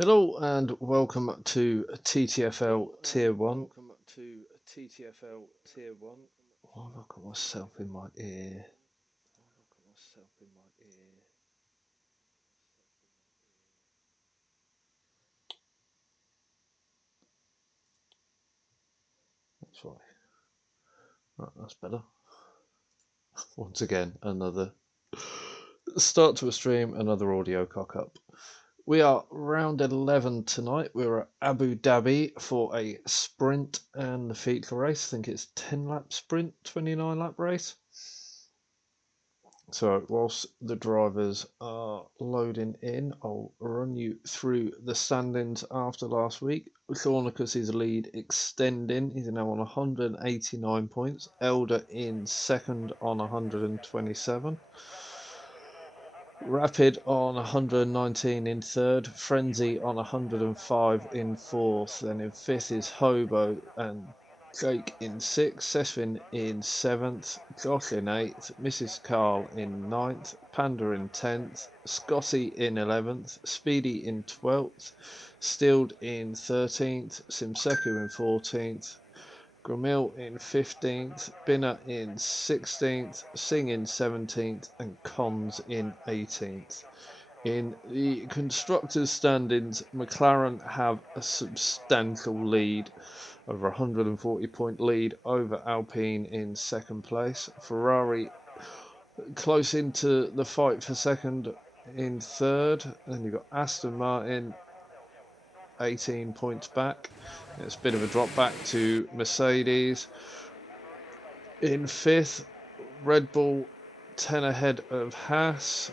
Hello and welcome to TTFL Tier 1. Oh, I've got myself in my ear. That's right. Right, that's better. Once again, another start to a stream, another audio cock up. We are round 11 tonight. We're at Abu Dhabi for a sprint and the feature race. I think it's 10 lap sprint, 29 lap race. So whilst the drivers are loading in, I'll run you through the standings after last week. Thornicus' lead extending. He's now on 189 points. Elder in second on 127. Rapid on 119 in third. Frenzy on 105 in fourth. Then in fifth is Hobo and Jake in sixth, Sesvin in seventh, Josh in eighth, Mrs. Carl in ninth, Panda in 10th, Scotty in 11th, Speedy in 12th, Stilled in 13th, Simseku in 14th, Gramil in 15th, Binner in 16th, Singh in 17th, and Cons in 18th. In the constructors' standings, McLaren have a substantial lead, over 140 point lead over Alpine in second place. Ferrari close into the fight for second in third. Then you've got Aston Martin 18 points back. It's a bit of a drop back to Mercedes. In fifth, Red Bull 10 ahead of Haas.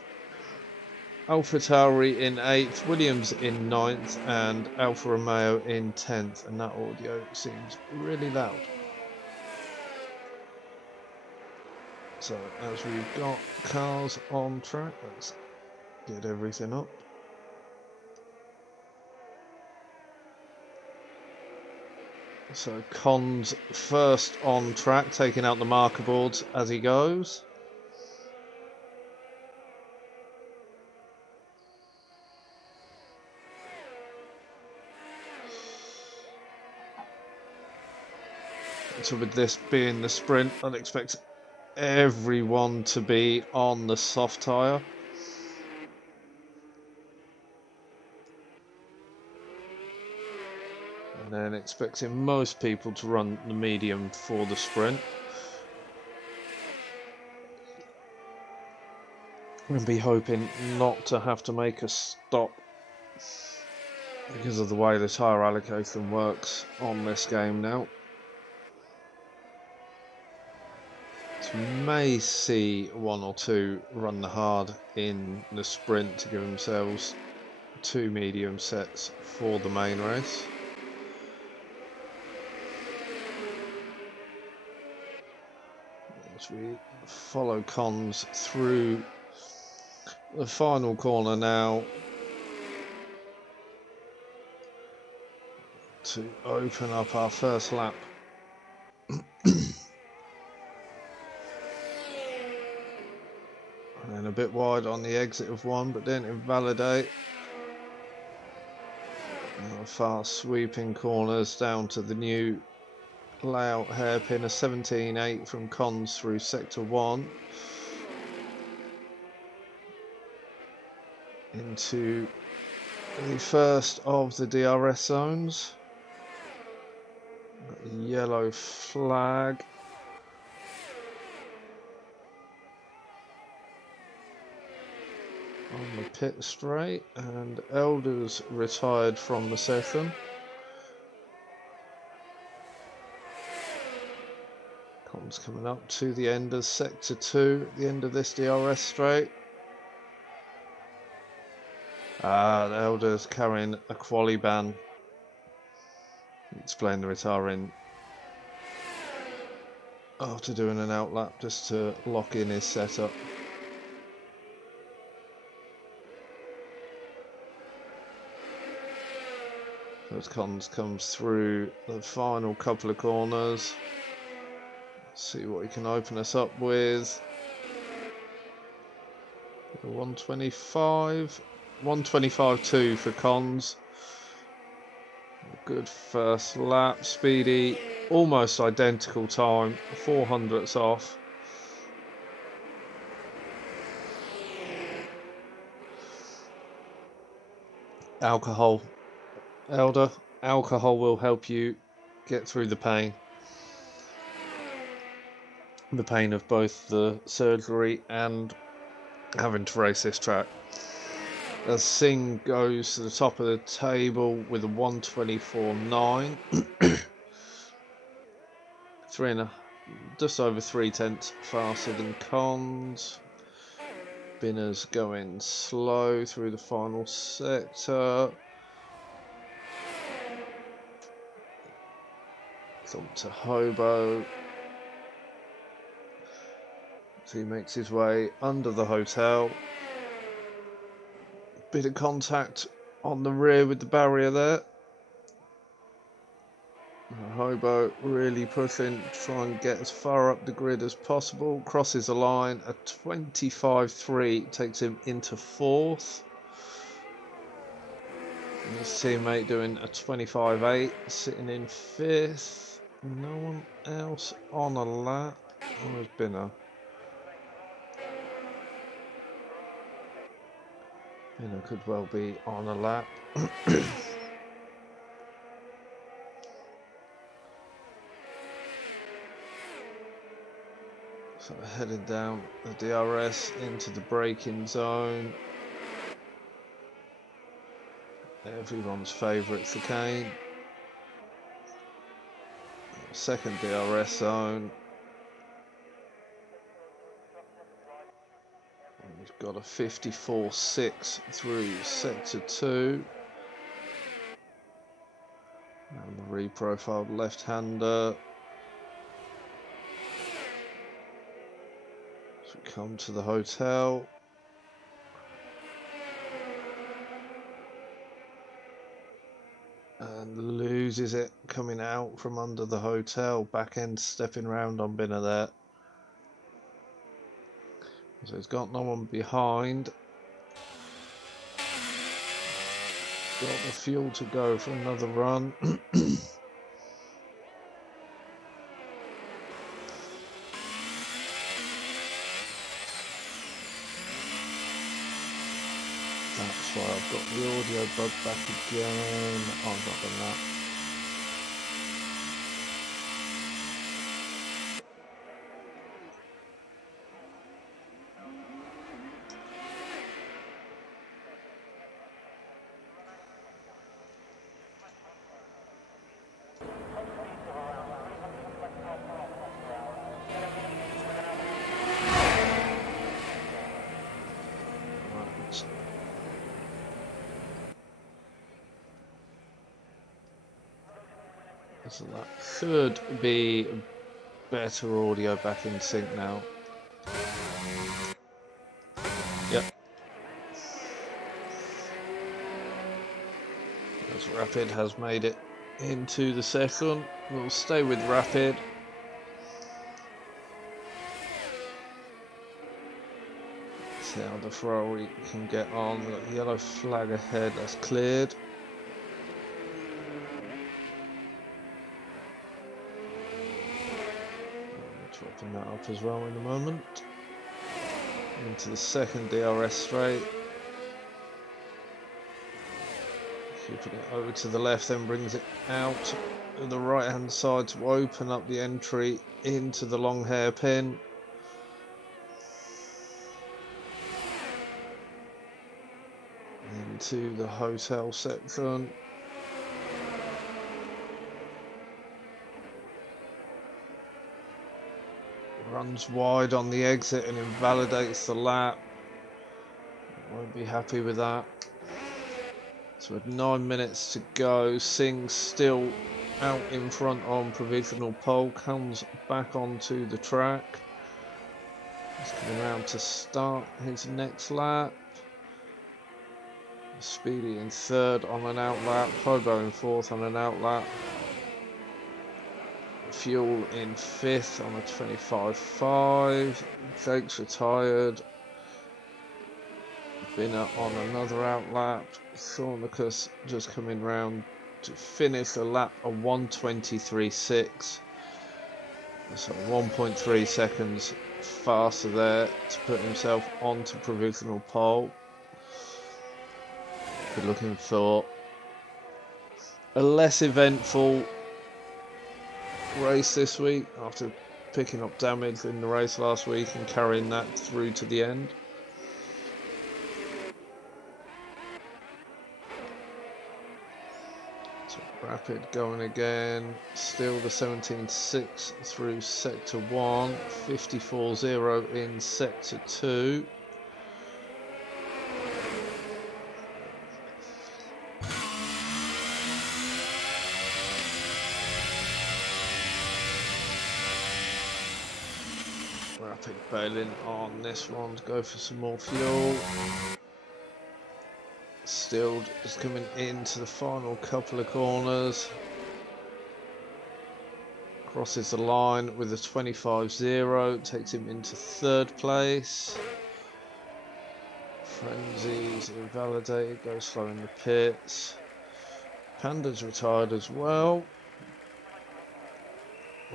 AlphaTauri in 8th, Williams in ninth, and Alfa Romeo in 10th. And that audio seems really loud. So as we've got cars on track, let's get everything up. So Cons first on track, taking out the marker boards as he goes. So with this being the sprint, I'd expect everyone to be on the soft tyre. And then expecting most people to run the medium for the sprint. And be hoping not to have to make a stop because of the way the tyre allocation works on this game now. So may see one or two run the hard in the sprint to give themselves two medium sets for the main race. As we follow Cons through the final corner now to open up our first lap. And a bit wide on the exit of one, but didn't invalidate. Fast sweeping corners down to the new layout hairpin, a 17.8 from Cons through sector 1 into the first of the DRS zones. Got the yellow flag. On the pit straight, and Elders retired from the session. Cons coming up to the end of sector 2 at the end of this DRS straight. The Elders carrying a quali ban. Explain the retiring after doing an outlap just to lock in his setup. As Cons comes through the final couple of corners. See what he can open us up with. 125, 125.2 for Cons. Good first lap. Speedy, almost identical time, 400ths off. Alcohol. Elder, alcohol will help you get through the pain. The pain of both the surgery and having to race this track. As Singh goes to the top of the table with a 124.9. Just over 3/10 faster than Cons. Binner's going slow through the final sector. On to Hobo. So he makes his way under the hotel. Bit of contact on the rear with the barrier there. Hobo really pushing to try and get as far up the grid as possible. Crosses the line. A 25.3 takes him into 4th. And his teammate doing a 25.8, sitting in 5th. No one else on a lap. Oh, there's Binner. Binner could well be on a lap. So headed down the DRS into the braking zone. Everyone's favourite chicane. Second DRS zone. He's got a 54.6 through sector 2. And the reprofiled left-hander. So we come to the hotel. And loses it coming out from under the hotel. Back end stepping round on Binner there. So he's got no one behind. Got the fuel to go for another run. That's why I've got the audio bug back again. Oh, I've not done that. So that should be better audio back in sync now. Yep. As Rapid has made it into the second. We'll stay with Rapid. See how the Ferrari can get on. We've got the yellow flag ahead, that's cleared. Dropping that up as well in a moment. Into the second DRS straight. Keeping it over to the left, then brings it out to the right hand side to open up the entry into the long hairpin. Into the hotel section. Runs wide on the exit and invalidates the lap. Won't be happy with that. So with 9 minutes to go, Singh's still out in front on provisional pole, comes back onto the track. He's coming around to start his next lap. Speedy in third on an out lap, Hobo in fourth on an out lap. Fuel in fifth on a 25.5. Jake's retired. Binner on another out lap. Thornicus just coming round to finish the lap a 1:23.6. So 1.3 seconds faster there to put himself onto provisional pole. We're looking for a less eventful race this week after picking up damage in the race last week and carrying that through to the end. So Rapid going again, still the 17.6 through sector 1, 54.0 in sector 2. Rapid bailing on this one to go for some more fuel. Still is coming into the final couple of corners. Crosses the line with a 25.0, takes him into third place. Frenzy's invalidated, goes slow in the pits. Panda's retired as well.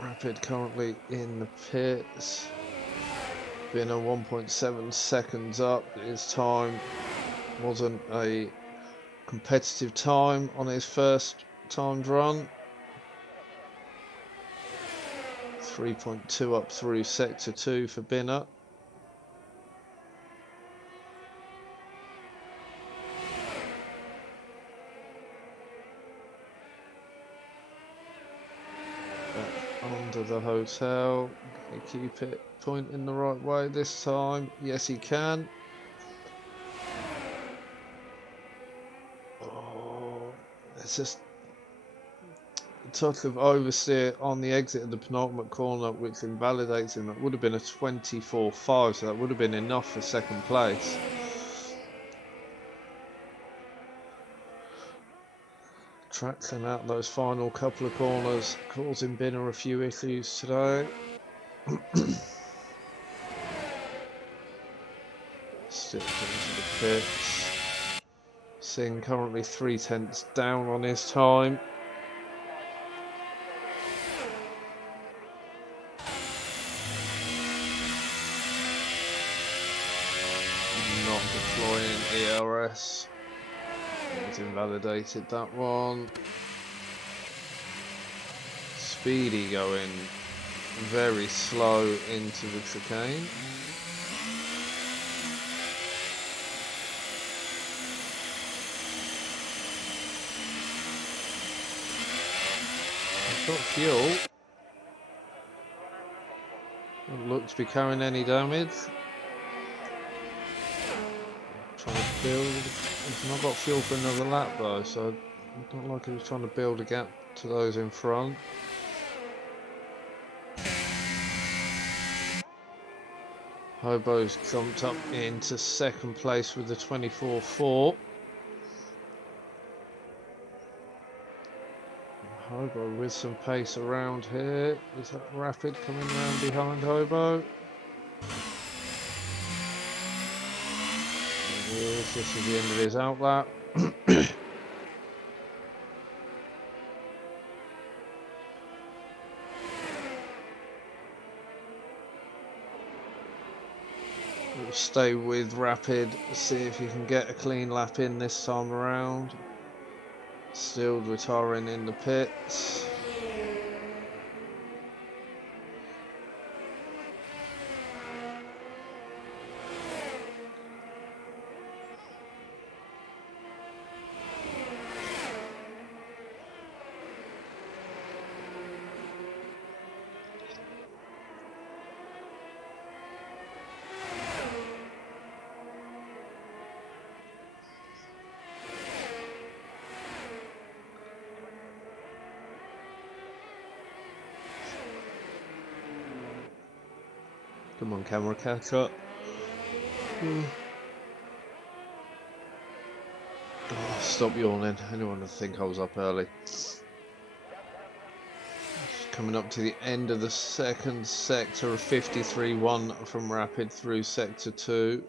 Rapid currently in the pits. Been a 1.7 seconds up. His time wasn't a competitive time on his first timed run. 3.2 up through sector 2 for Binner. Under the hotel. Can he keep it pointing the right way this time? Yes, he can. Oh, it's just a touch of oversteer on the exit of the penultimate corner, which invalidates him. It would have been a 24.5, so that would have been enough for second place. Trackling out those final couple of corners, causing Binner a few issues today. Still into the pits. Singh currently 0.3 down on his time. Not deploying ERS. He's invalidated that one. Speedy going very slow into the chicane. He's got fuel. Doesn't look to be carrying any damage. Trying to build. He's not got fuel for another lap though, so it's not like he was trying to build a gap to those in front. Hobo's jumped up into second place with the 24.4. Hobo with some pace around here. Is that Rapid coming round behind Hobo? This is the end of his outlap. We'll stay with Rapid, see if he can get a clean lap in this time around. Still retiring in the pits. Come on, camera, catch up. Oh, stop yawning. Anyone would think I was up early. Coming up to the end of the second sector of 53.1 from Rapid through sector 2.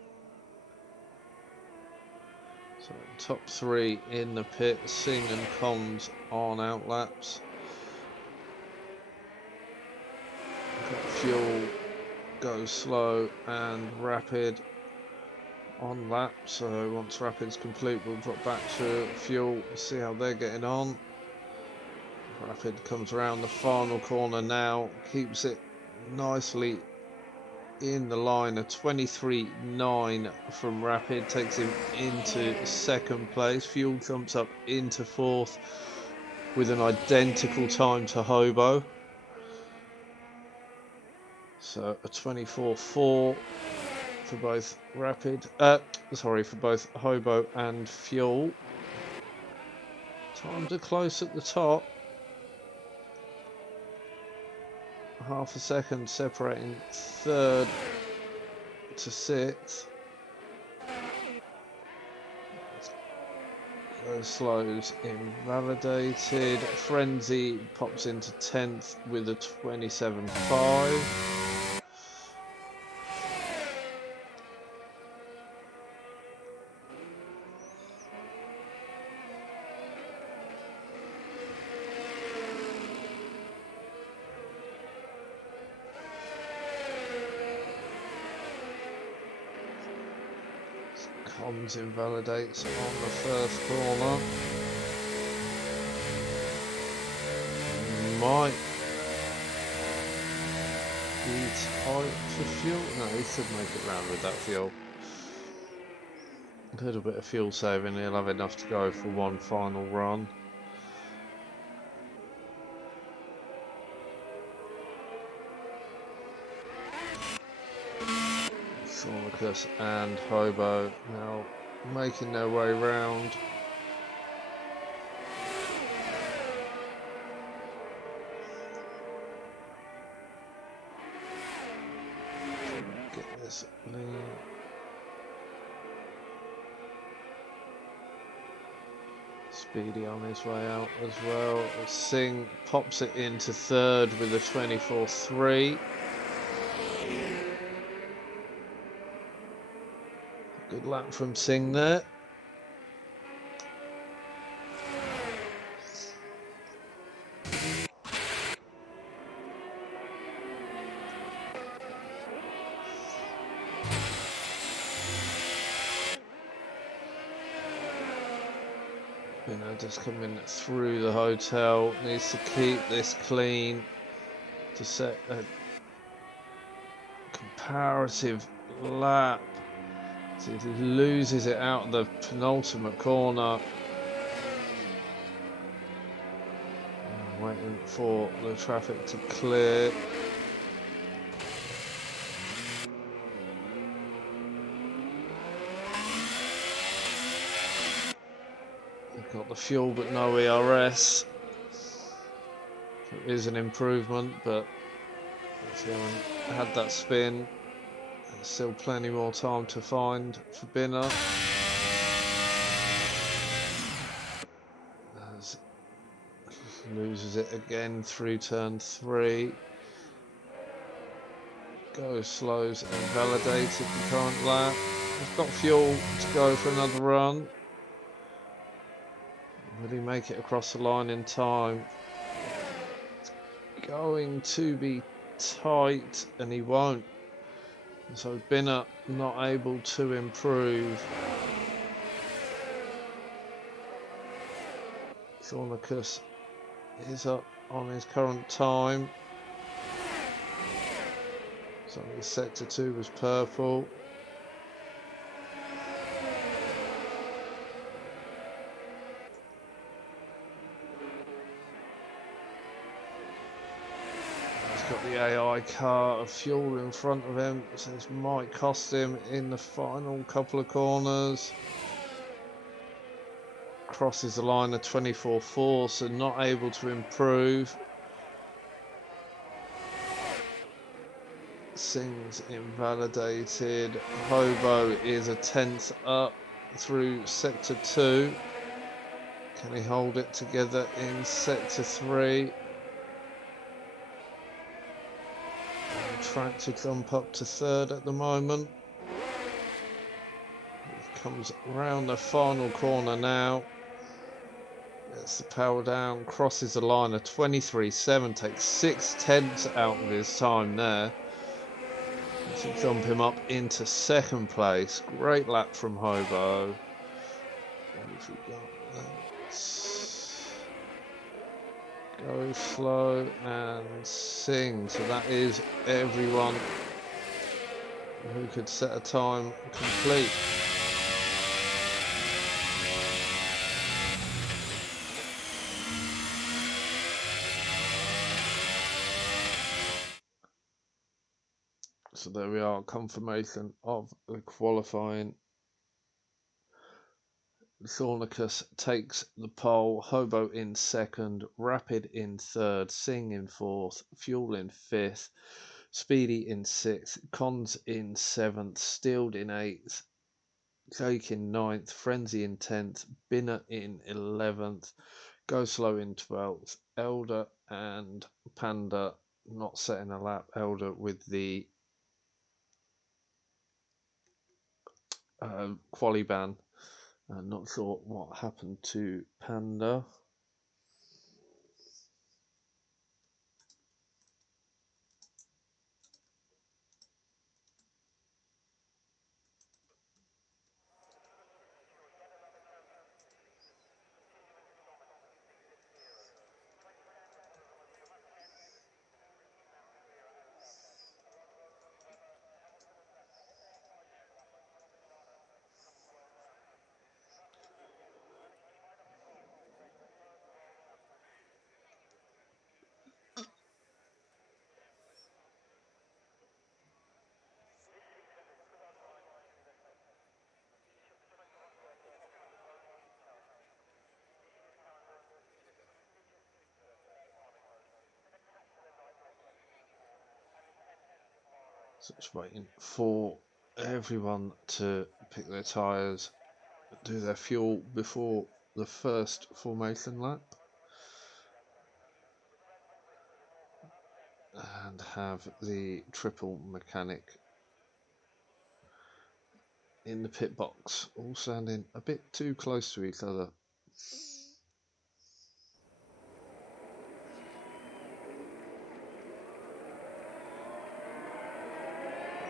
So Top three in the pit, Singh and Comms on outlaps. Got Fuel, Go Slow and Rapid on lap, so once Rapid's complete we'll drop back to Fuel, see how they're getting on. Rapid comes around the final corner now, keeps it nicely in the line, a 23.9 from Rapid, takes him into second place. Fuel jumps up into fourth with an identical time to Hobo. So a 24.4 for both for both Hobo and Fuel. Times are close at the top. Half a second separating third to sixth. Go Slow's invalidated. Frenzy pops into 10th with a 27.5. Comms invalidates on the first corner. Might be tight for Fuel. No, he should make it round with that Fuel. A little bit of fuel saving, he'll have enough to go for one final run. Sonicus and Hobo now making their way round. Get this lean. Speedy on his way out as well. Singh pops it into third with a 24.3. Good lap from Singh there. Just coming through the hotel, needs to keep this clean to set a comparative lap. So he loses it out of the penultimate corner. Waiting for the traffic to clear. Got the fuel but no ERS. So it is an improvement, but if you haven't had that spin, there's still plenty more time to find for Binner. As loses it again through turn 3. Go Slow's invalidated the current lap. He's got fuel to go for another run. Will he make it across the line in time? It's going to be tight, and he won't. So Binner not able to improve. Thornicus is up on his current time. So the sector 2 was purple. Got the AI car of fuel in front of him, so this might cost him in the final couple of corners. Crosses the line of 24.4, so not able to improve. Singh's invalidated. Hobo is a 10th up through sector 2. Can he hold it together in sector 3? Track to jump up to third at the moment. comes round the final corner now. Gets the power down, crosses the line of 23.7, takes 6/10 out of his time there to jump him up into second place. Great lap from Hobo. What have we got? Go slow and sing. So that is everyone who could set a time complete. So there we are, confirmation of the qualifying. Thornicus takes the pole, Hobo in second, Rapid in third, Sing in fourth, Fuel in fifth, Speedy in sixth, Cons in seventh, Steeled in eighth, Jake in ninth, Frenzy in 10th, Binner in 11th, Go Slow in 12th, Elder and Panda not setting a lap, Elder with the quali ban. Not sure what happened to Panda. So just waiting for everyone to pick their tyres, do their fuel before the first formation lap, and have the triple mechanic in the pit box, all standing a bit too close to each other.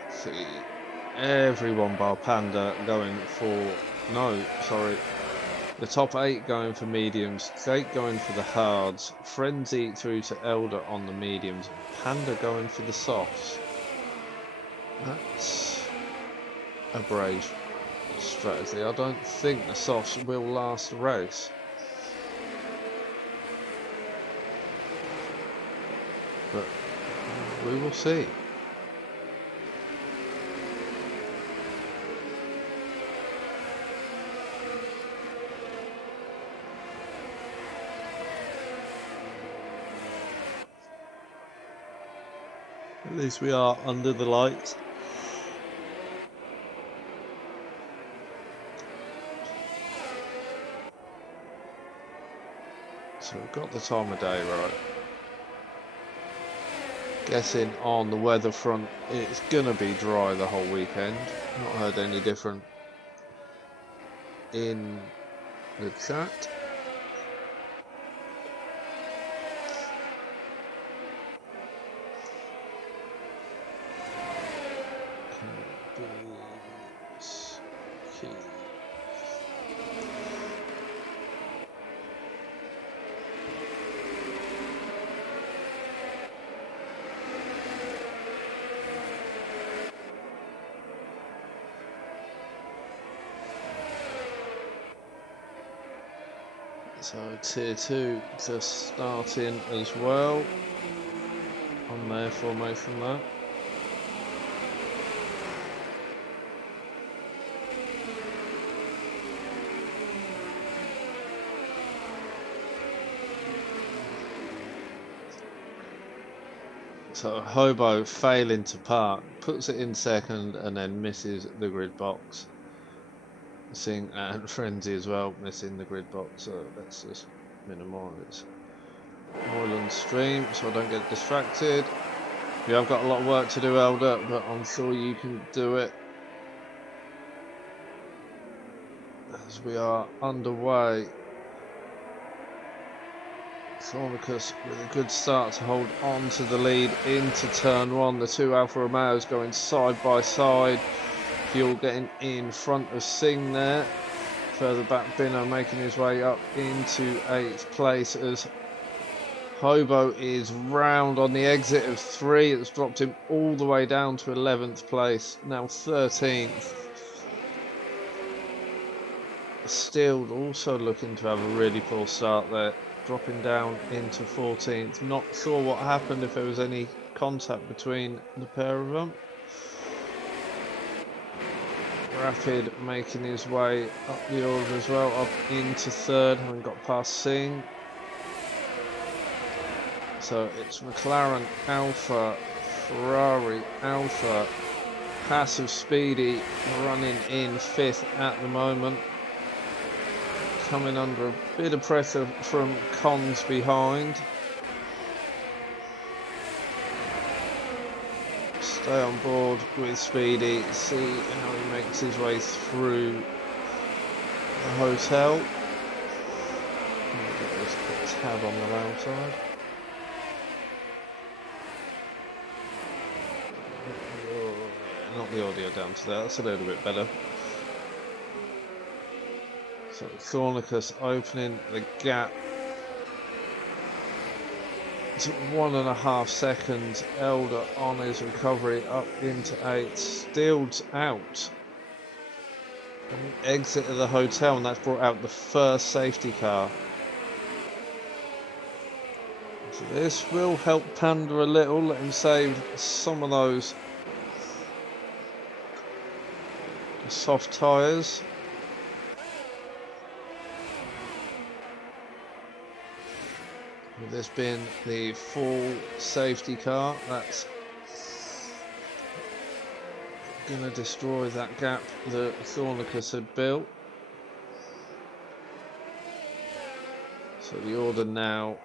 See, everyone bar Panda going for, no, sorry, the top 8 going for mediums, Jake going for the hards, Frenzy through to Elder on the mediums, Panda going for the softs. That's a brave strategy. I don't think the softs will last the race. But we will see. At least we are under the lights. So we've got the time of day right. Guessing on the weather front, it's gonna be dry the whole weekend. Not heard any different in the chat. So tier 2 just starting as well on their formation there. So Hobo failing to park, puts it in second and then misses the grid box. Sing and Frenzy as well, missing the grid box, so let's just minimise oil and stream so I don't get distracted. We have got a lot of work to do, Elder, but I'm sure you can do it. we are underway. Thornicus with a good start to hold on to the lead into turn one. The two Alfa Romeos going side by side. Fuel getting in front of Singh there. Further back, Binner making his way up into 8th place as Hobo is round on the exit of 3. It's dropped him all the way down to 11th place, now 13th. Stilled also looking to have a really poor start there, dropping down into 14th. Not sure what happened, if there was any contact between the pair of them. Rapid making his way up the order as well, up into 3rd, having got past Singh. So it's McLaren Alpha, Ferrari Alpha, Passive Speedy running in 5th at the moment. Coming under a bit of pressure from Cons behind. Stay on board with Speedy, see how he makes his way through the hotel. Get this tab on the loud side. Not the audio down to there, that's a little bit better. So Thornicus opening the gap to 1.5 seconds. Elder on his recovery up into 8th. Stilled out on the exit of the hotel, and that's brought out the first safety car. So this will help Panda a little, let him save some of those soft tyres. With this being the full safety car, that's going to destroy that gap that Thornicus had built. So the order now,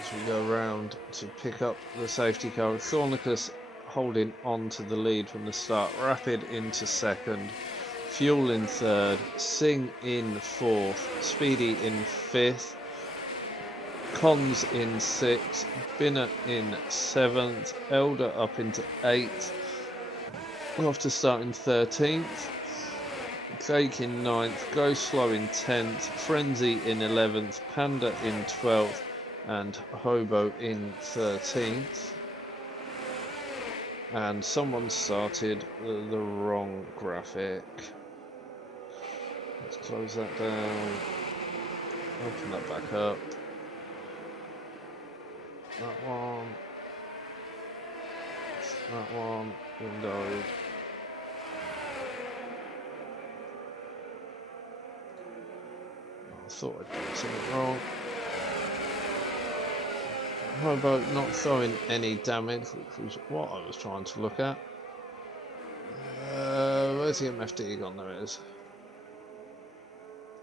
as we go round to pick up the safety car, Thornicus holding on to the lead from the start. Rapid into 2nd, Fuel in 3rd, Singh in 4th, Speedy in 5th, Cons in 6th, Binner in 7th, Elder up into 8th, after starting 13th, Jake in 9th, Go Slow in 10th, Frenzy in 11th, Panda in 12th, and Hobo in 13th. And someone started the wrong graphic. Let's close that down, open that back up. That one, windowed. I thought I'd done something wrong. Hobo not showing any damage, which was what I was trying to look at. Where's the MFD gone? There it is.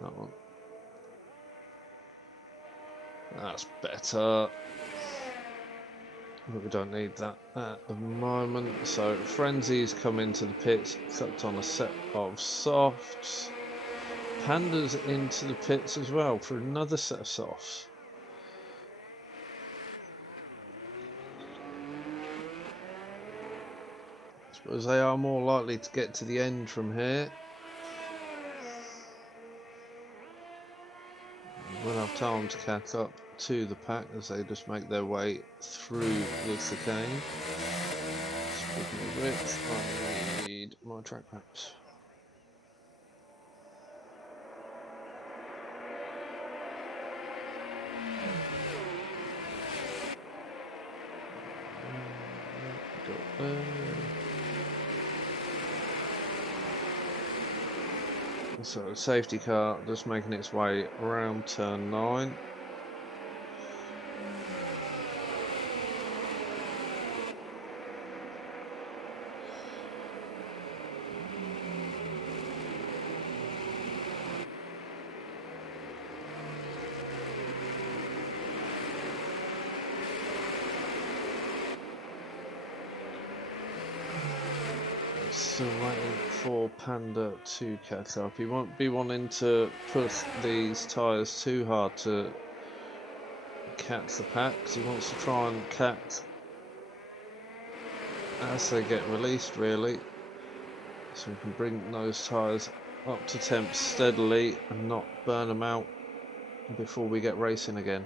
That one. That's better. But we don't need that at the moment. So Frenzy's come into the pits, chucked on a set of softs. Panda's into the pits as well for another set of softs. I suppose they are more likely to get to the end from here. We'll have time to catch up to the pack as they just make their way through the chicane. Speaking of which, I need my track maps. Got there. So safety car just making its way around turn 9. Still waiting for Panda to catch up. He won't be wanting to push these tyres too hard to catch the pack, because he wants to try and catch as they get released, really, so we can bring those tyres up to temp steadily and not burn them out before we get racing again.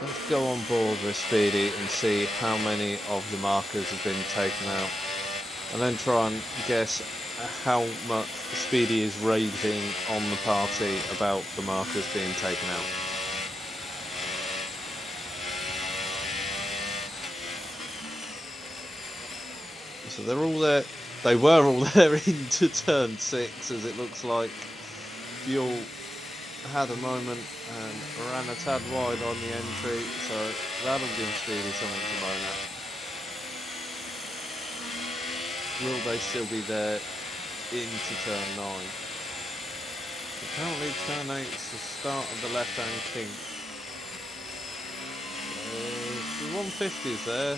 Let's go on board with Speedy and see how many of the markers have been taken out, and then try and guess how much Speedy is raging on the party about the markers being taken out. So they're all there. They were all there into turn 6, as it looks like Fuel had a moment and ran a tad wide on the entry, so that'll give Speedy something to moan at. Will they still be there into turn 9? Apparently turn 8 is the start of the left-hand kink. The 150 is there.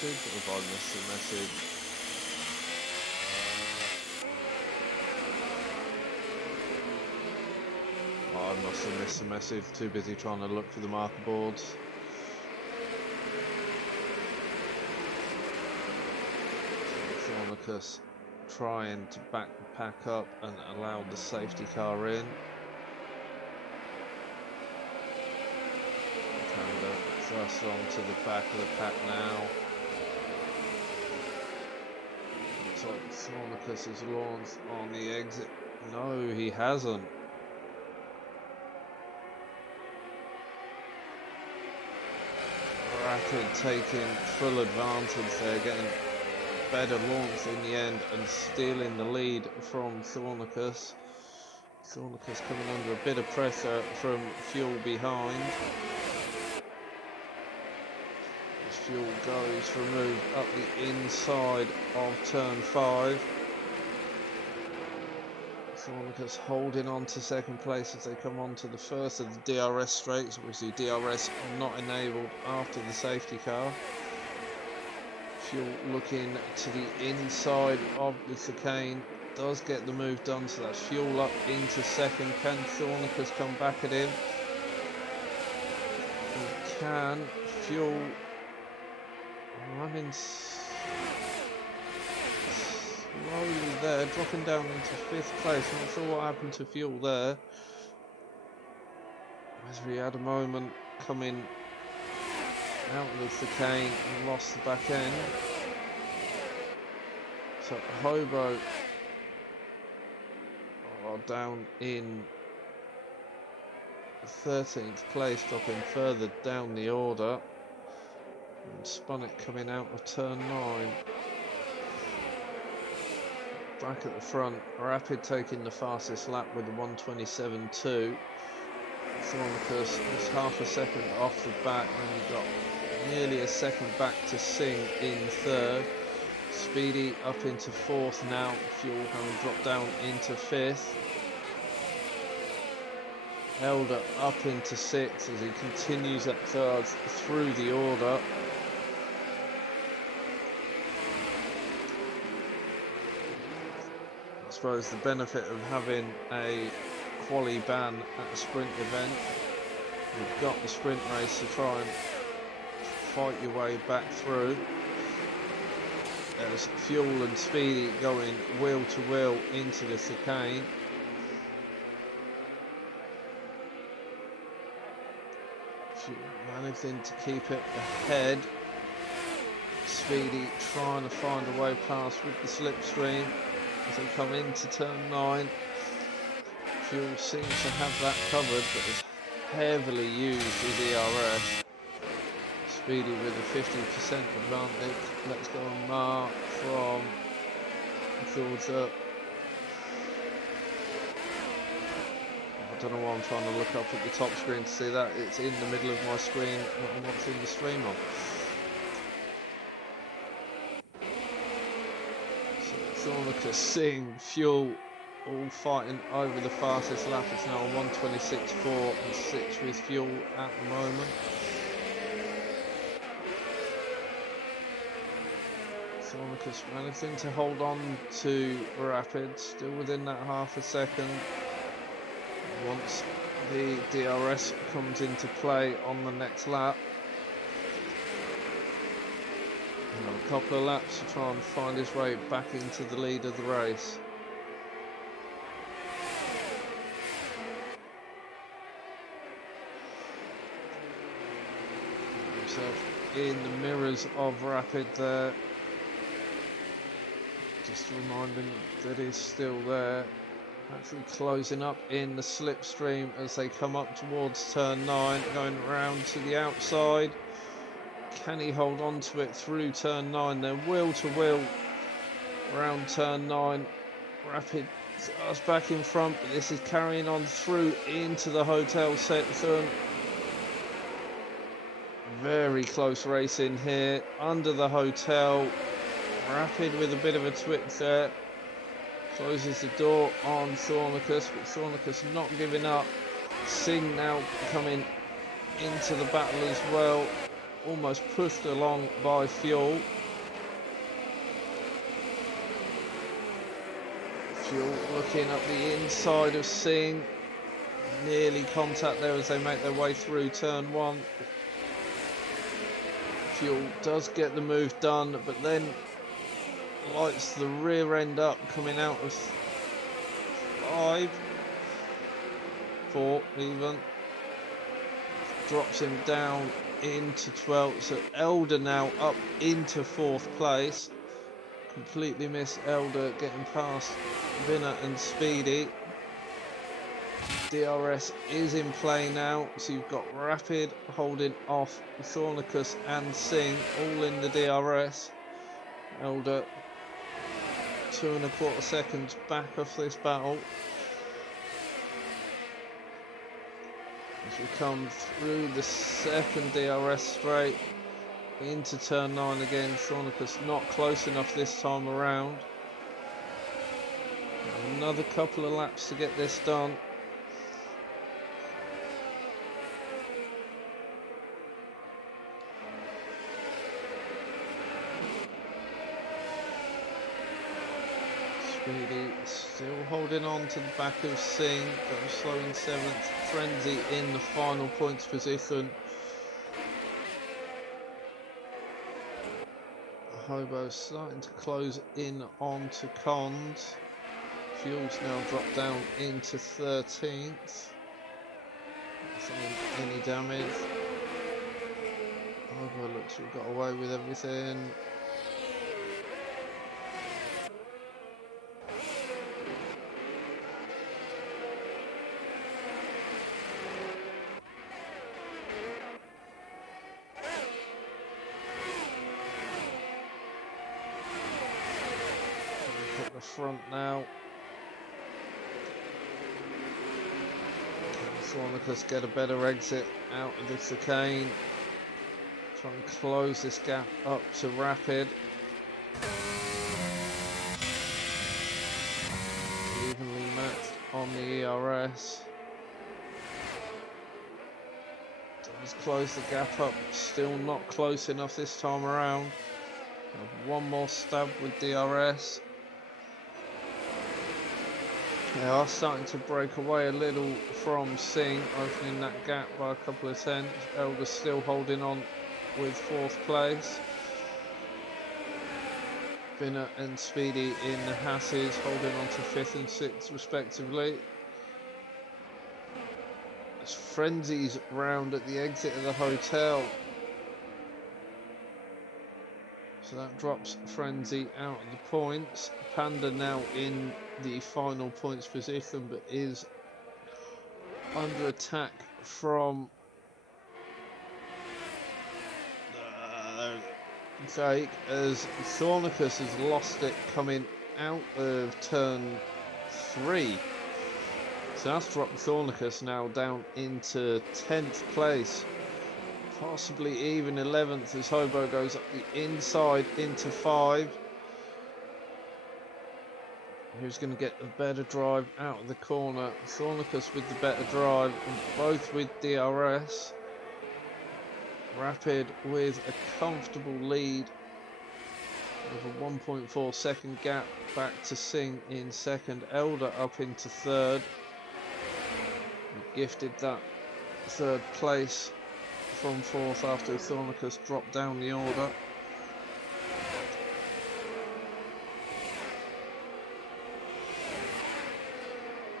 If I missed the message. Oh, I must have missed the message. Too busy trying to look for the marker boards. Thornicus trying to back the pack up and allow the safety car in. Panda thrust onto the back of the pack now. Looks like Thornicus has launched on the exit. No, he hasn't. Rapid taking full advantage there, getting better launch in the end and stealing the lead from Thornicus. Thornicus coming under a bit of pressure from Fuel behind. As Fuel goes for a move up the inside of turn 5. Thornicus holding on to second place as they come on to the first of the DRS straights. Obviously DRS not enabled after the safety car. Fuel looking to the inside of the chicane, does get the move done, so that's Fuel up into second. Can Thornicus come back at him? He can. Fuel running slowly there, dropping down into 5th place. Not sure what happened to Fuel there, as we had a moment coming out of the chicane and lost the back end. So Hobo are down in 13th place, dropping further down the order. And Spunnet coming out of turn 9. Back at the front, Rapid taking the fastest lap with the 1:27.2. Thornicus is half a second off the back, and we've got nearly a second back to Sing in 3rd. Speedy up into 4th now. Fuel having dropped down into 5th. Elder up into 6th as he continues that charge through the order. I suppose the benefit of having a quali ban at a sprint event, you've got the sprint race to try and fight your way back through. There's Fuel and Speedy going wheel to wheel into the chicane. Managing to keep it ahead. Speedy trying to find a way past with the slipstream. as they come into turn 9. Fuel seems to have that covered, but has heavily used his ERS. Speedy with a 50% advantage. Let's go on Mark from Georgia. I don't know why I'm trying to look up at the top screen to see that. It's in the middle of my screen that I'm watching the stream on. So Shaunaka, Singh, Fuel, all fighting over the fastest lap. It's now 1:26.4 and 6 with Fuel at the moment. Shaunaka's managing to hold on to Rapid, still within that half a second. Once the DRS comes into play on the next lap. A couple of laps to try and find his way back into the lead of the race. Himself in the mirrors of Rapid there. Just reminding that he's still there. Actually closing up in the slipstream as they come up towards turn 9, going around to the outside. Can he hold on to it through turn 9? They're wheel to wheel around turn 9. Rapid us back in front, but this is carrying on through into the hotel section. Very close race in here under the hotel. Rapid with a bit of a twitch there. Closes the door on Shaunaka, but Shaunaka's not giving up. Singh now coming into the battle as well. Almost pushed along by Fuel. Fuel looking up the inside of Singh. Nearly contact there as they make their way through turn 1. Fuel does get the move done, but then lights the rear end up coming out of 5, 4 even. Drops him down into 12th. So Elder now up into 4th place. Completely missed Elder getting past Vinner and Speedy. DRS is in play now, so you've got Rapid holding off Shaunaka and Singh all in the DRS. Elder 2 1/4 seconds back off this battle. As we come through the second DRS straight into turn 9 again. Shaunaka's not close enough this time around. Another couple of laps to get this done. Speedy still holding on to the back of Singh, but slow in 7th. Frenzy in the final points position. Hobo starting to close in onto Cons. Fuel's now dropped down into 13th. Not any damage. Hobo looks to have got away with everything. Hit the front now. Shaunaka's get a better exit out of the chicane. Try and close this gap up to Rapid. Evenly matched on the ERS. Does close the gap up, still not close enough this time around. Have one more stab with DRS. They are starting to break away a little from Singh, opening that gap by a couple of tenths. Elder still holding on with 4th place. Vinner and Speedy in the Hasses holding on to 5th and 6th respectively. As Frenzy's round at the exit of the hotel. So that drops Frenzy out of the points. Panda now in the final points position, but is under attack from Jake as Thornicus has lost it coming out of turn 3. So that's dropped Thornicus now down into 10th place. Possibly even 11th as Hobo goes up the inside into 5. Who's going to get the better drive out of the corner? Thornicus with the better drive, and both with DRS. Rapid with a comfortable lead with a 1.4 second gap back to Singh in second. Elder up into third. Gifted that third place from fourth after Thornicus dropped down the order.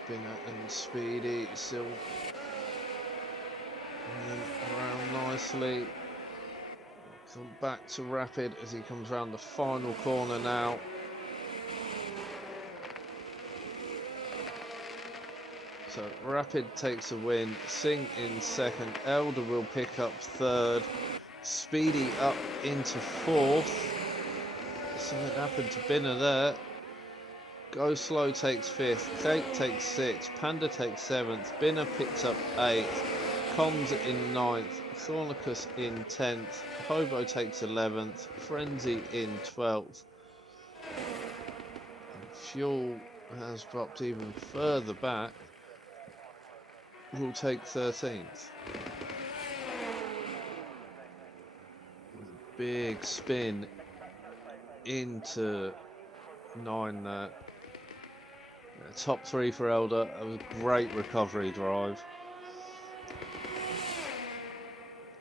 Binner and Speedy still around nicely. Come back to Rapid as he comes around the final corner now. So Rapid takes a win. Singh in second. Elder will pick up third. Speedy up into fourth. Something happened to Binner there. Go Slow takes fifth. Cake takes sixth. Panda takes seventh. Binner picks up eighth. Cons in ninth. Thornicus in 10th. Hobo takes 11th. Frenzy in 12th. And Fuel has dropped even further back. Will take 13th. Big spin into 9 there. Top 3 for Elder. A great recovery drive.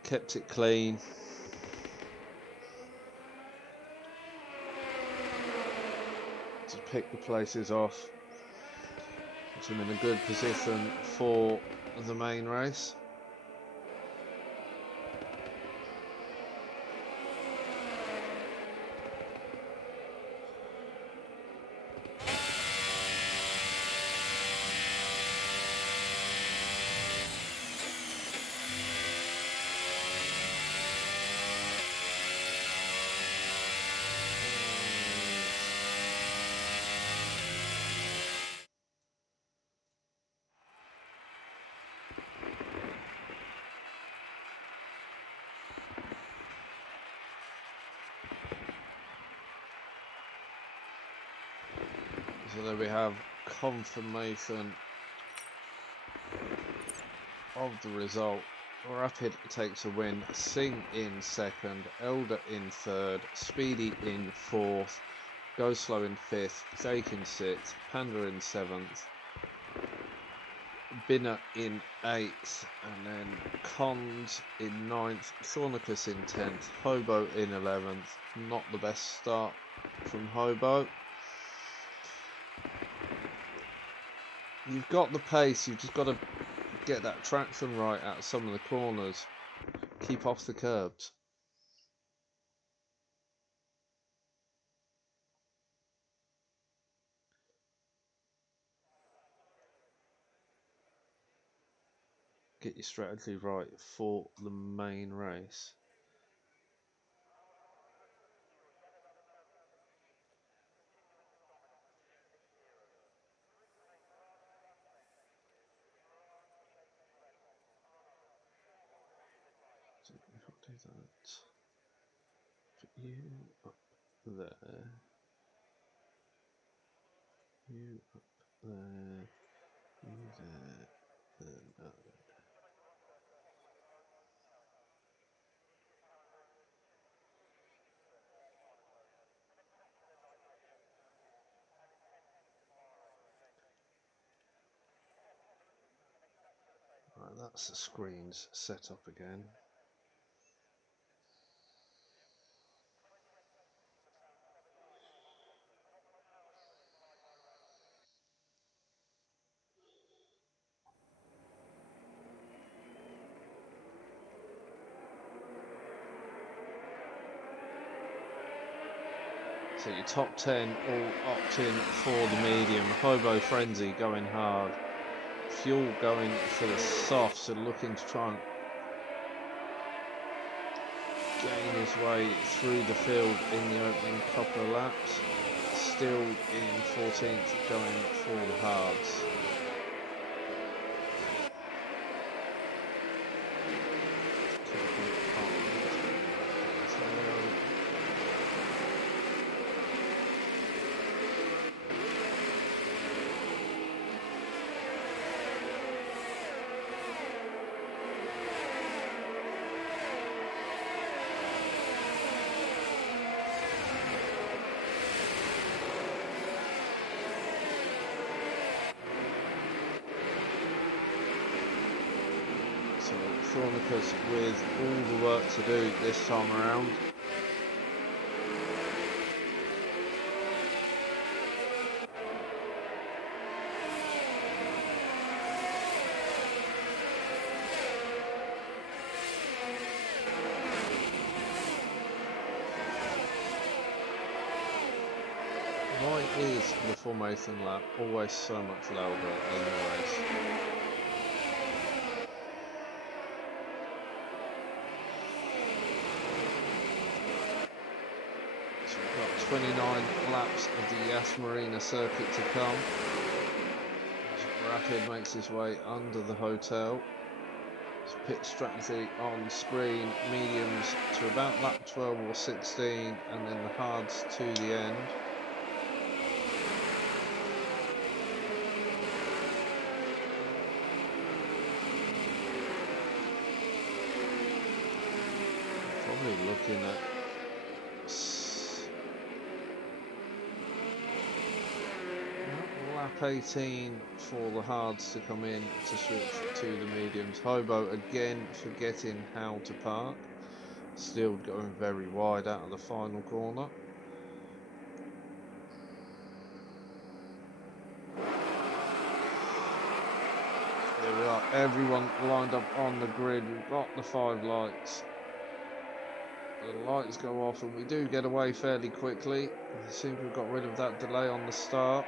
Kept it clean. To pick the places off. Puts him in a good position for the main race. So there we have confirmation of the result. Rapid takes a win. Singh in second. Elder in third. Speedy in fourth. Go Slow in fifth. Jake in sixth. Panda in seventh. Binner in 8th, and then Cons in 9th, Thornicus in 10th, Hobo in 11th. Not the best start from Hobo. You've got the pace, you've just got to get that traction right out of some of the corners. Keep off the curbs. Get your strategy right for the main race. So if I do that, put you up there, you up there, you there, then that. Right, that's the screens set up again. So your top 10 all opt in for the medium. Hobo Frenzy going hard. Fuel going for the soft, so looking to try and gain his way through the field in the opening couple of laps. Still in 14th, going for the hards. So Thornicus with all the work to do this time around. Why is the formation lap always so much louder in the race? So we've got 29 laps of the Yas Marina circuit to come. Rapid makes his way under the hotel. Pit strategy on screen, mediums to about lap 12 or 16, and then the hards to the end. Probably looking at lap 18 for the hards to come in to switch to the mediums. Hobo again forgetting how to park. Still going very wide out of the final corner. There we are, everyone lined up on the grid. We've got the 5 lights. The lights go off and we do get away fairly quickly. It seems we've got rid of that delay on the start.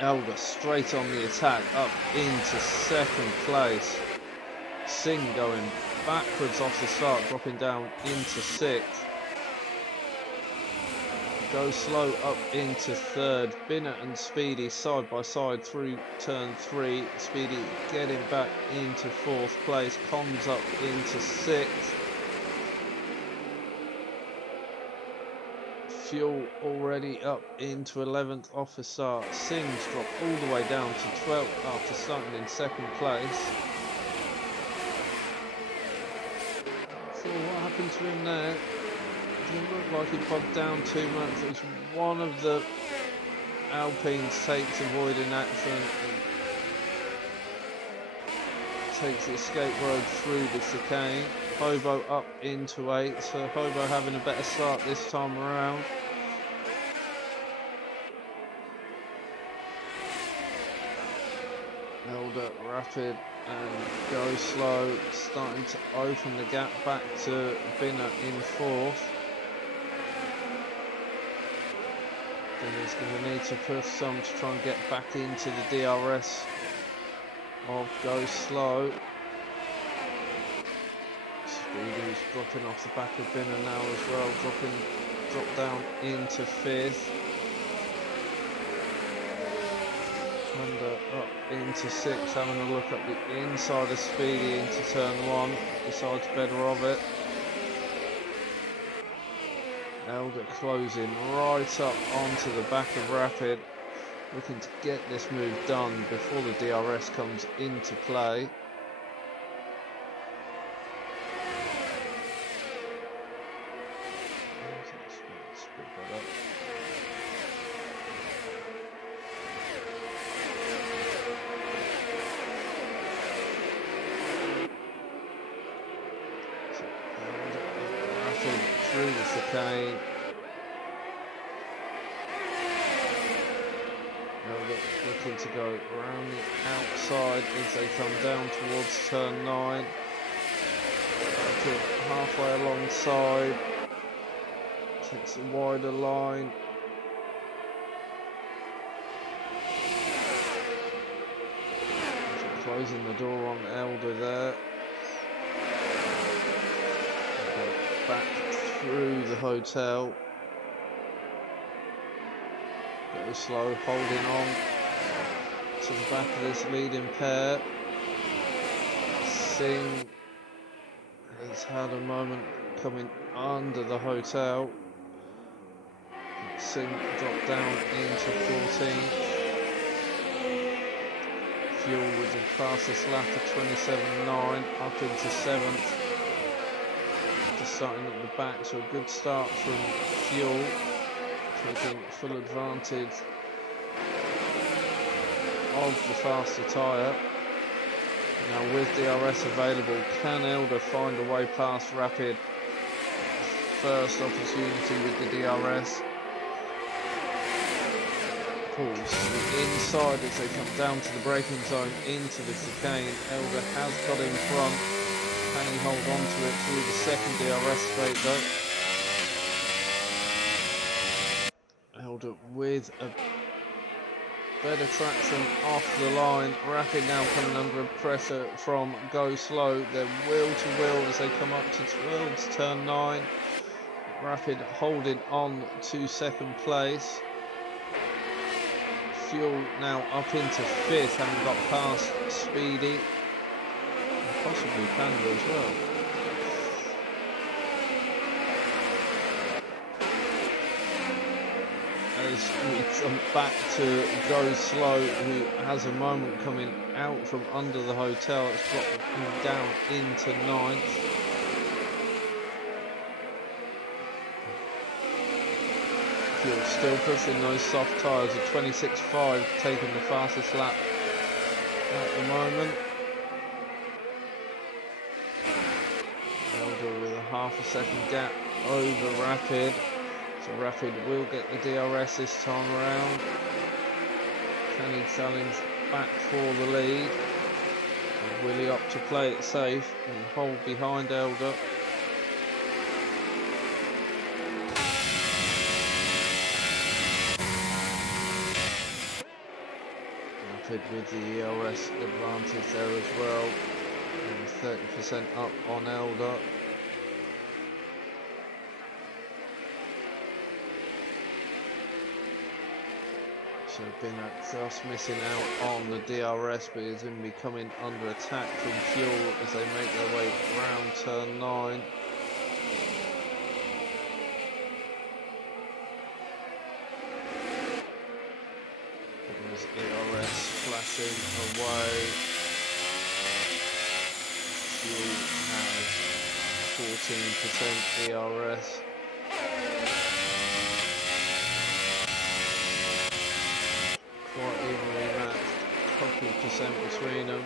Elder straight on the attack up into 2nd place. Singh going backwards off the start, dropping down into 6th. Go slow up into 3rd. Binnett and Speedy side by side through turn 3. Speedy getting back into 4th place. Cons up into 6th. Fuel already up into 11th off the start. Singh's dropped all the way down to 12th after starting in 2nd place. So what happened to him there? Didn't look like he bogged down too much. It was one of the Alpines takes avoiding accident and takes the escape road through the chicane. Hobo up into 8th, so Hobo having a better start this time around. Elder, Rapid and Go Slow starting to open the gap back to Binner in 4th. Then he's going to need to push some to try and get back into the DRS of Go Slow. Speedy's dropping off the back of Binner now as well, drop down into 5th. Under up into 6th, having a look up the inside of Speedy into turn 1, decides better of it. Elder closing right up onto the back of Rapid, looking to get this move done before the DRS comes into play. Through the chicane. Looking to go around the outside as they come down towards turn 9. Halfway alongside. Takes the wider line. Closing the door on Elder there. Back through the hotel. Go slow, holding on to the back of this leading pair. Singh has had a moment coming under the hotel. Singh dropped down into 14th. Fuel with the fastest lap of 27.9 up into 7th. Just starting at the back, so a good start from Fuel, taking full advantage of the faster tyre. Now with DRS available, can Elder find a way past Rapid? First opportunity with the DRS. Pulls to the inside as they come down to the braking zone into the chicane. Elder has got in front. Can he hold on to it through the second DRS straight though? Elder with a better traction off the line. Rapid now coming under pressure from Go Slow. They're wheel to wheel as they come up towards turn 9. Rapid holding on to second place. Fuel now up into 5th, having got past Speedy. And possibly Panda as well. As we jump back to Go Slow, who has a moment coming out from under the hotel. It's dropped him down into 9th. Fuel still pushing those soft tyres at 26.5, taking the fastest lap at the moment. Elder with a half a second gap over Rapid. So Rapid will get the DRS this time around. Can he challenge back for the lead? Or will he opt to play it safe and hold behind Elder? Rapid with the ERS advantage there as well. And 30% up on Elder. So Binnock just missing out on the DRS, but is going to be coming under attack from Fuel as they make their way around turn 9. There's ERS flashing away. Fuel has 14% ERS. Quite evenly matched, couple of percent between them.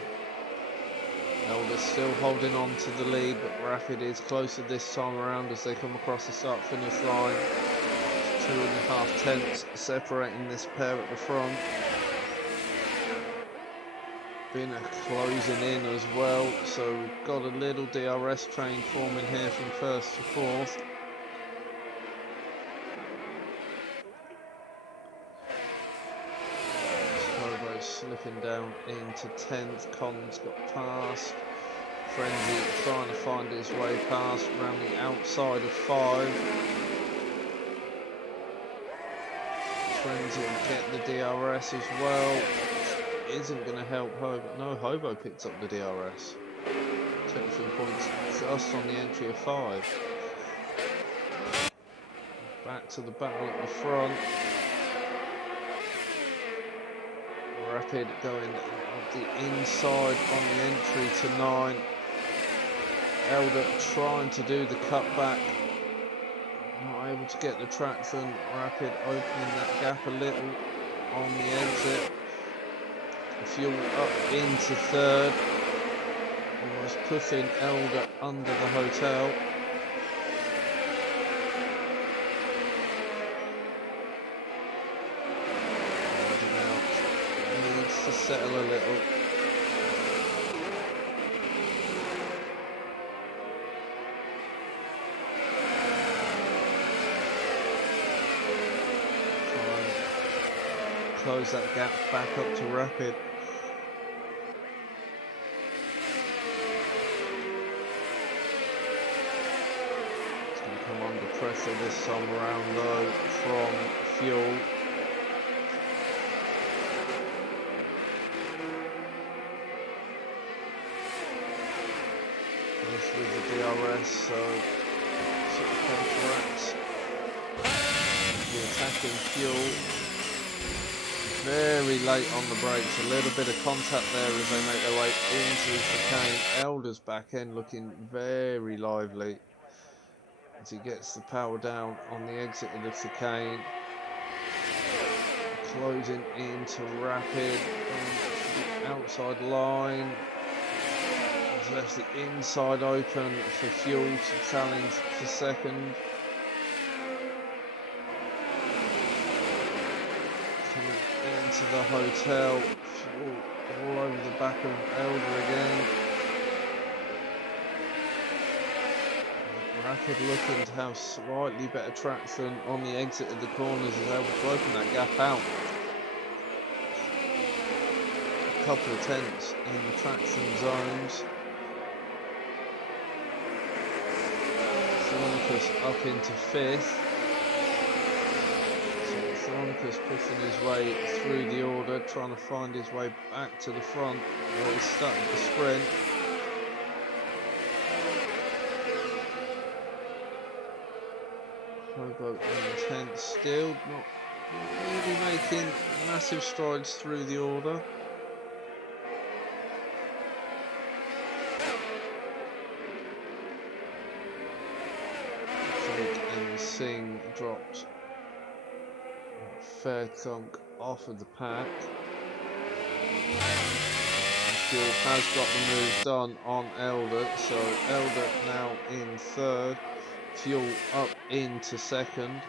Elder still holding on to the lead, but Rapid is closer this time around as they come across the start finish line. 2.5 tenths separating this pair at the front. Binner closing in as well, so we've got a little DRS train forming here from 1st to 4th. Slipping down into 10th. Collins got past. Frenzy trying to find his way past around the outside of 5. Frenzy will get the DRS as well. Isn't going to help Hobo. No, Hobo picks up the DRS. Technical points just on the entry of 5. Back to the battle at the front. Rapid going up the inside on the entry to 9. Elder trying to do the cutback. Not able to get the traction. Rapid opening that gap a little on the exit. Fuel up into 3rd. Almost pushing Elder under the hotel. To settle a little. close that gap back up to Rapid. It's going to come under pressure this time around though from Fuel. This with the DRS, so sort of counteracts the attacking Fuel. Very late on the brakes, a little bit of contact there as they make their way into the chicane. Elder's back end looking very lively as he gets the power down on the exit of the chicane. Closing into Rapid on the outside line. He's left the inside open for Fuel to challenge for second. Into the hotel, Fuel all over the back of Elder again. Rapid looking to have slightly better traction on the exit of the corners as Elder's broken that gap out. A couple of tenths in the traction zones. Veronicus up into fifth. Veronicus pushing his way through the order, trying to find his way back to the front where he started the sprint. Hobo in 10th still, not really making massive strides through the order. Jake and Singh dropped fair chunk off of the pack. Fuel has got the move done on Elder, so Elder now in third. Fuel up into second.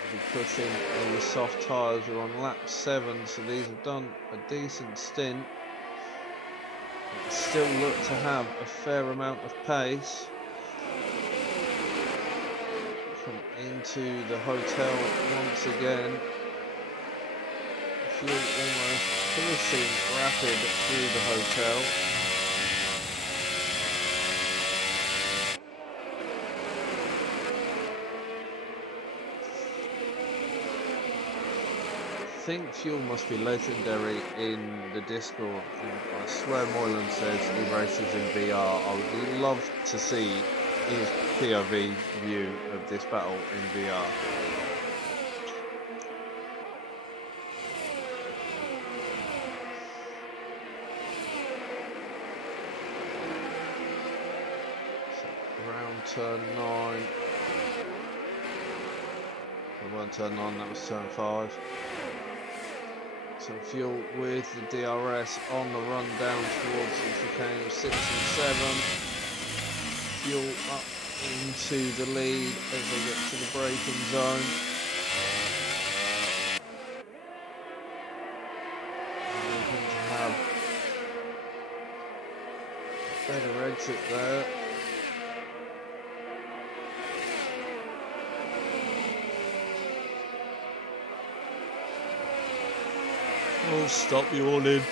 We'll be pushing in the soft tyres. We're on lap 7, so these have done a decent stint. Still look to have a fair amount of pace. Come into the hotel once again. Fuel almost pushing Rapid through the hotel. I think Fuel must be legendary in the Discord. I swear Moylan says he races in VR. I would love to see his POV view of this battle in VR. So, around turn 9. It wasn't turn 9, that was turn 5. So Fuel with the DRS on the run down towards the chicane of 6 and 7. Fuel up into the lead as they get to the braking zone. And looking to have a better exit there. Oh, stop you all in.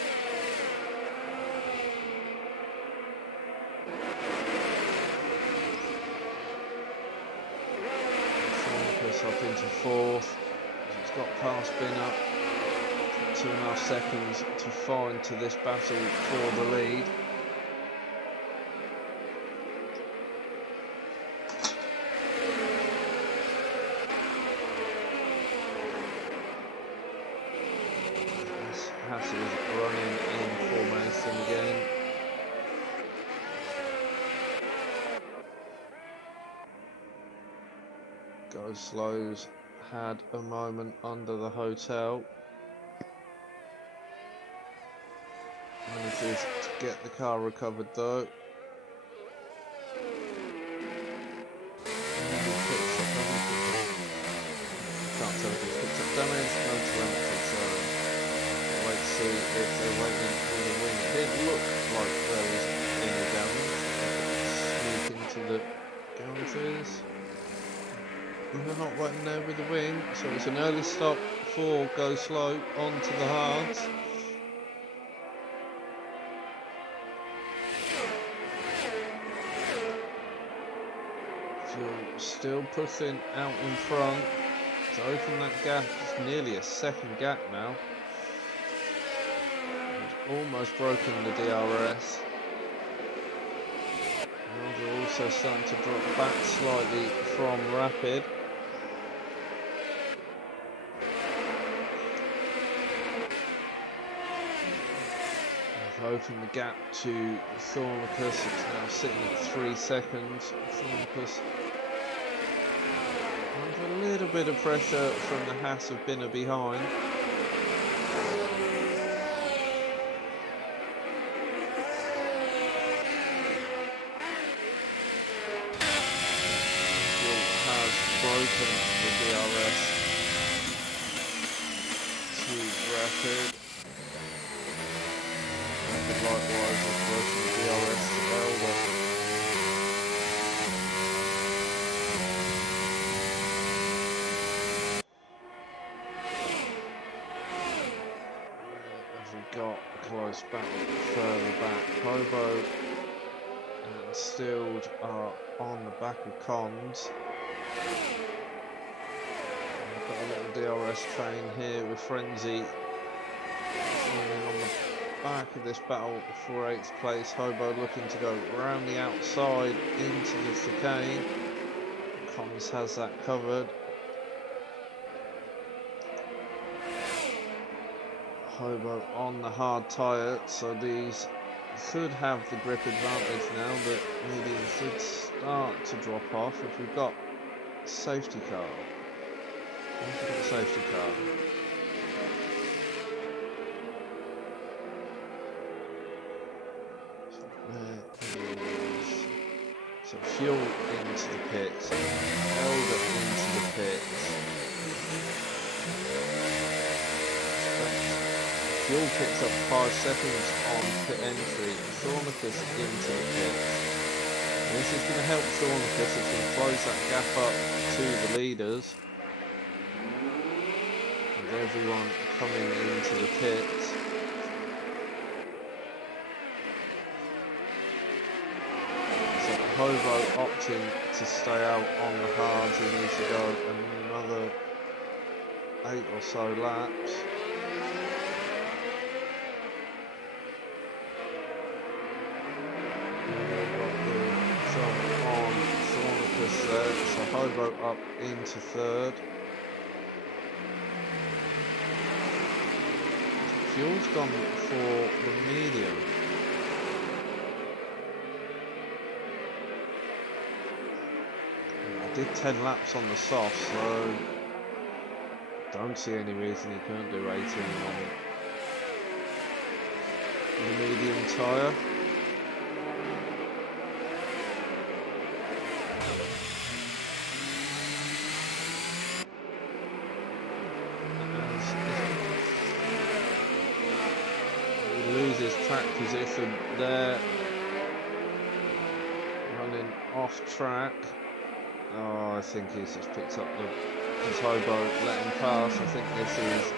Veronicus up into fourth. He's got past bin up 2.5 seconds to find to this battle for the lead. Hassel running in formation again. Go Slows had a moment under the hotel. Manages to get the car recovered though. Can't tell if he picked up damage, no telemetry, so wait to see if they're waiting for the wing. It did look like there was any damage. Sneak into the gantries. They're not waiting there with the wing, so it's an early stop for Go Slow onto the hards. Fuel still pushing out in front to open that gap. It's nearly a second gap now. He's almost broken the DRS. Elder also starting to drop back slightly from Rapid. They've opened the gap to Thornicus. It's now sitting at 3 seconds. Thornicus under a little bit of pressure from the Haas of Binner behind. Has broken the DRS to Rapid. Rapid likewise has broken the DRS to Elder. Have we got a close battle further back? Hobo and Stilled are on the back of Cons. We've got a little DRS train here with Frenzy on the back of this battle for 8th place. Hobo looking to go round the outside into the chicane. Cons has that covered. Hobo on the hard tyre, so these should have the grip advantage now, but medium should start to drop off if we've got a safety car. If we've got a safety car. So Fuel into the pits, Elder into the pits. Fuel picks up 5 seconds on pit entry, Thornicus into the pits. And this is going to help Thornicus, it's going to close that gap up to the leaders. With everyone coming into the pits. Hobo opting to stay out on the hards. He needs to go another 8 or so laps. We've got the job on Thornicus there, so Hobo up into 3rd. Fuel's gone for the medium. Did 10 laps on the soft, so don't see any reason he can't do 18 on the medium tyre. He loses track position there, running off track. Oh, I think he's just picked up his Hobo let him pass. I think this is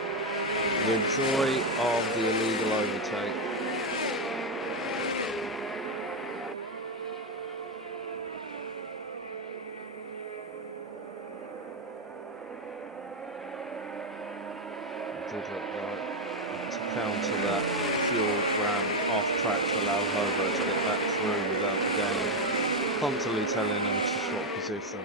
the joy of the illegal overtake. It did look like to counter that, Fuel ran off track to allow Hobo to get back through without the game. Constantly telling them to swap position.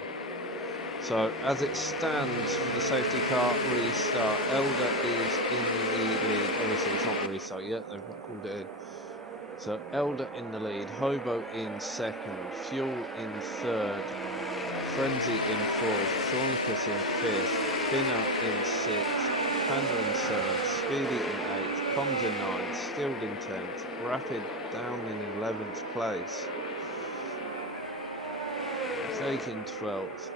So as it stands for the safety car restart, Elder is in the lead. Obviously it's not the restart yet, they've not called it in. So Elder in the lead, Hobo in 2nd, Fuel in 3rd, Frenzy in 4th, Thornicus in 5th, Binner in 6th, Panda in 7th, Speedy in 8th, Cons in 9th, Stilled in 10th, Rapid down in 11th place. Jake in 12th,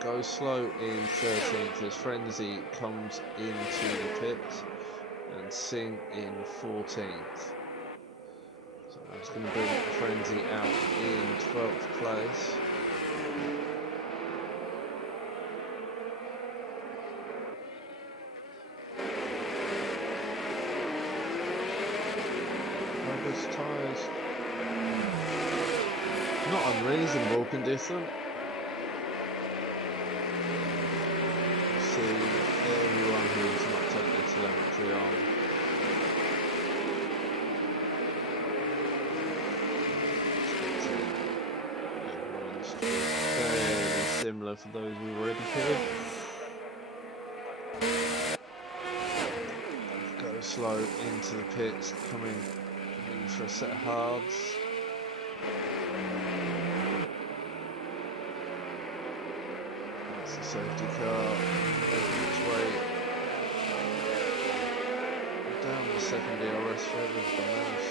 Go Slow in 13th as Frenzy comes into the pits, and Sing in 14th. So that's going to bring Frenzy out in 12th place. Not unreasonable condition. See everyone who's not turned their telemetry on. Everyone's fairly similar for those already here. Go slow into the pits, coming in for a set of hards. That's the safety car making its way down the second DRS straight with the mouse.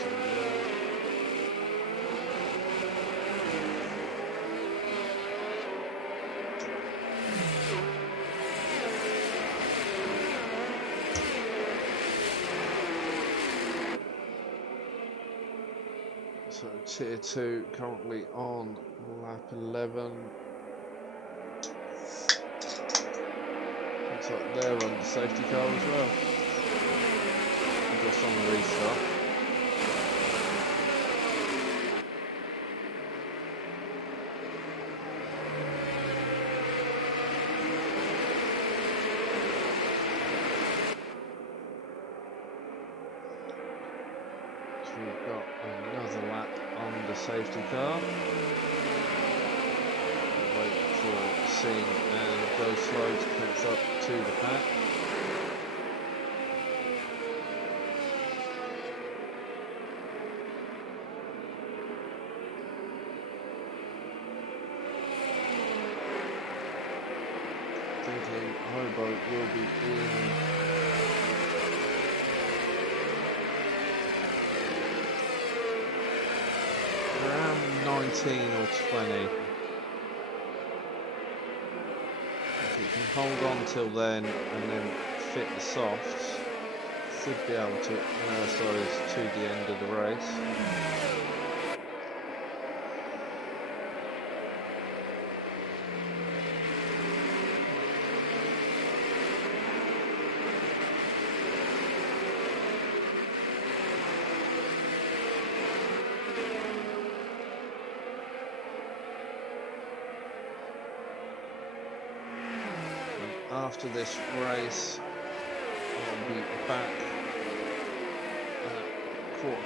So tier 2 currently on lap 11. Looks like they're on the safety car as well. Just on the restart. So we've got another lap on the safety car. Wait for Singh and go slow to catch up to the pack. Thinking Hobo will be in around 19 or 20. If you can hold on till then and then fit the softs, should be able to nurse those to the end of the race. After this race, I'll be back at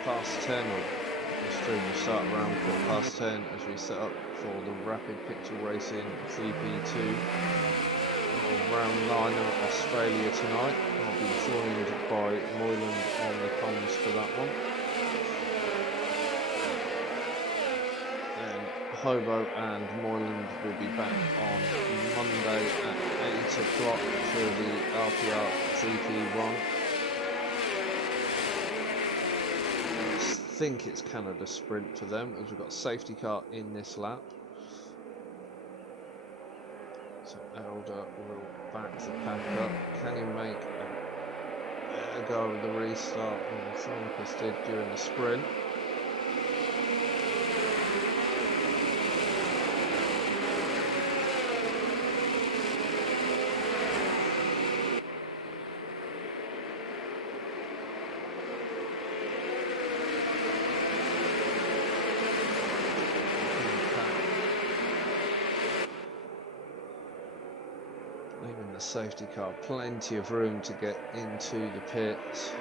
10:15, or the stream will start around 10:15 as we set up for the Rapid Pixel Racing GP2 round 9 of Australia tonight. I'll be joined by Moyland on the comms for that one. Hobo and Moyland will be back on Monday at 8 o'clock for the RPR GP1. I think it's Canada Sprint for them, as we've got a safety car in this lap. So Elder will back the pack up. Can he make a go of the restart and Thornquist did during the sprint? Leaving the safety car plenty of room to get into the pits.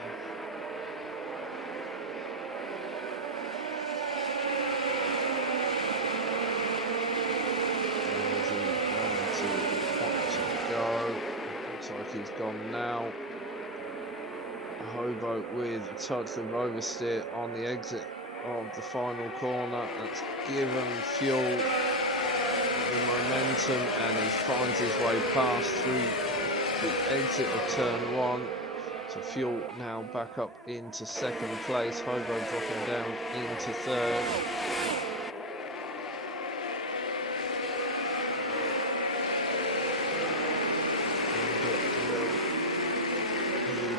Looks like he's gone now. Hobo with a touch of oversteer on the exit of the final corner. That's given fuel the momentum, and he finds his way past through the exit of turn 1. So fuel now back up into second place. Hobo dropping down into third.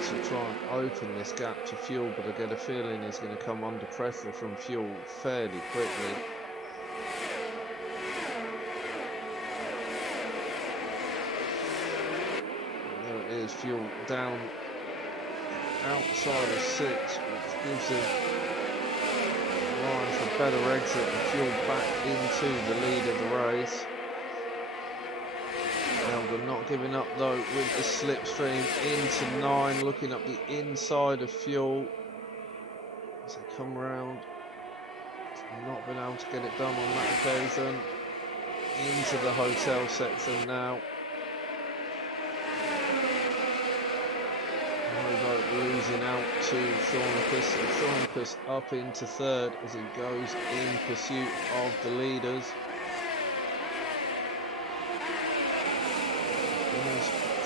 To try and open this gap to fuel, but I get a feeling he's going to come under pressure from fuel fairly quickly. And there it is, fuel down outside of 6, which gives him a line for better exit and fuel back into the lead of the race. Elder not giving up though with the slipstream into 9, looking up the inside of fuel as they come round. Not been able to get it done on that occasion. Into the hotel section now. Hobo losing out to Thornicus. Thornicus up into 3rd as he goes in pursuit of the leaders.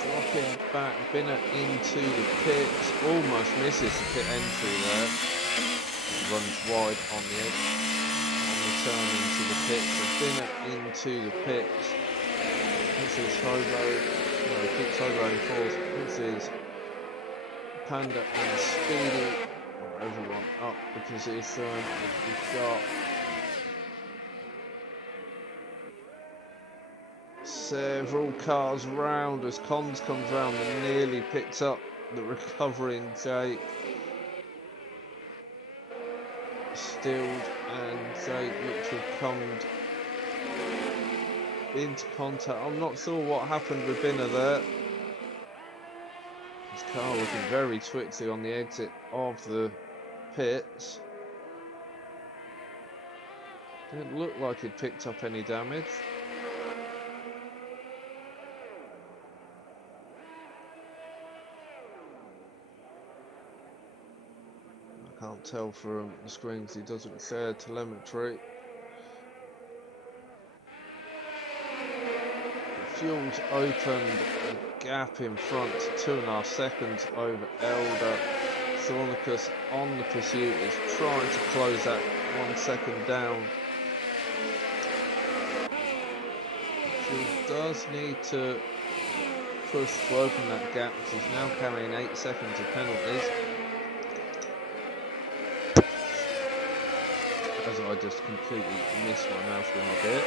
Dropping back, Binner into the pits, almost misses the pit entry there. Runs wide on the edge, on the turn into the pits. So Binner into the pits. This is Hobo, no, keeps Hobo in 4th. This is Panda and Speedy, or everyone up the position. We've got several cars round as Cons comes round and nearly picks up the recovering Jake. Stilled and Jake look to have come into contact. I'm not sure what happened with Binner there. His car looking very twitchy on the exit of the pits. Didn't look like he'd picked up any damage. I can't tell from the screens, he doesn't share telemetry. Fuel's opened the gap in front to 2.5 seconds over Elder. Thornicus on the pursuit is trying to close that 1 second down. Fuel does need to push to open that gap because he's now carrying 8 seconds of penalties. As I just completely missed my mouse with my bit.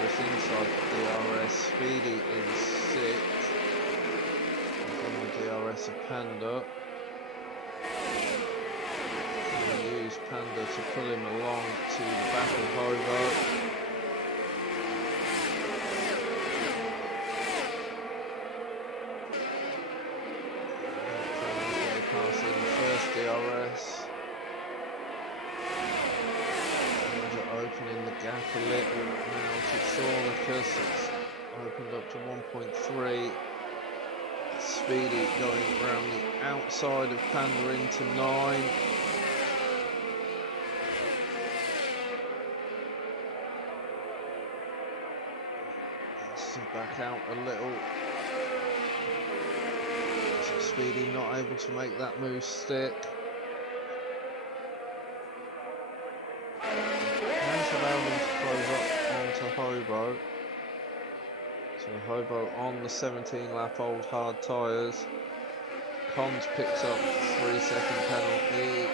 This inside DRS, Speedy in 6th. On the DRS of Panda. And use Panda to pull him along to the back of Hobo. Passing the first DRS. Opening the gap a little now to Thornicus. It's opened up to 1.3. Speedy going around the outside of Panda into 9. So back out a little. So Speedy not able to make that move stick. Allow them to close up onto Hobo. So Hobo on the 17 lap old hard tyres. Cons picks up 3 second penalty.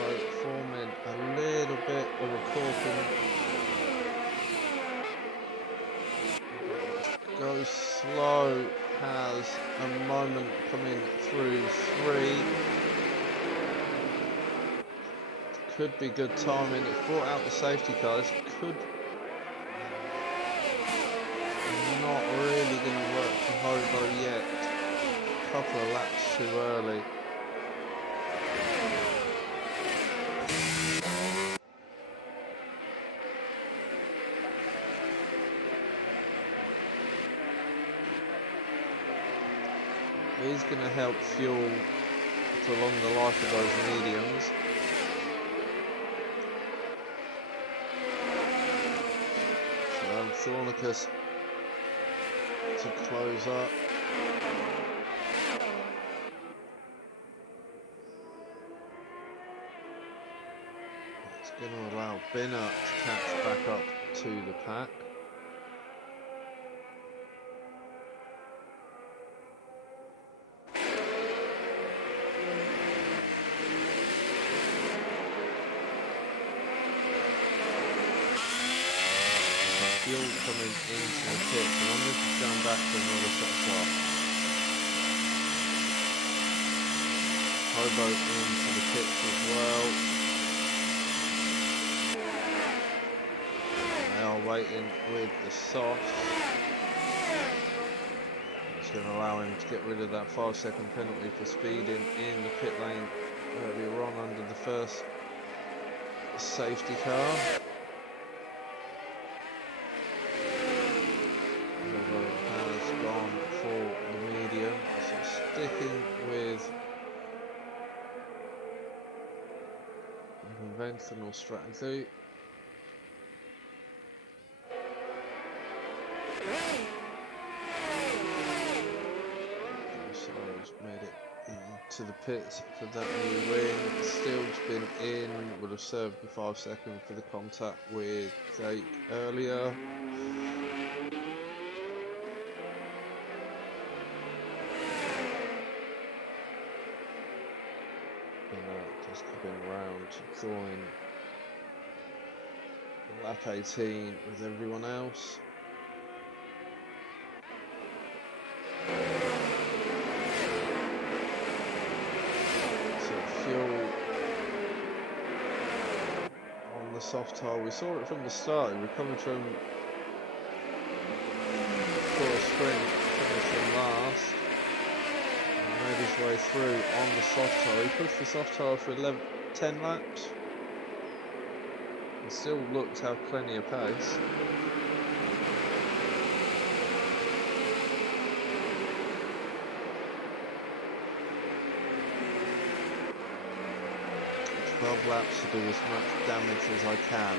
Hobo forming a little bit of a corking. Go slow. Has a moment coming through 3. Could be good timing. It's brought out the safety car. This could not really going to work for Hobo yet. A couple of laps too early. Is going to help fuel prolong the life of those mediums. So Thornicus to close up. It's going to allow Binner to catch back up to the pack. fuel coming into the pit. So I'm just going back for another soft off. Hobo into the pits as well. They are waiting with the softs. It's going to allow him to get rid of that 5-second penalty for speeding in the pit lane earlier on under the first safety car. Hobo has gone for the medium, so sticking with the conventional strategy. He's made it into the pits for that new win. Still's been in, would have served the 5 second for the contact with Jake earlier. And just coming round to join lap 18 with everyone else. Fuel on the soft tire. We saw it from the start. He recovered from poor sprint, finishing last, and made his way through on the soft tire. He pushed the soft tire for 10 laps and still looked to have plenty of pace. Laps to do as much damage as I can.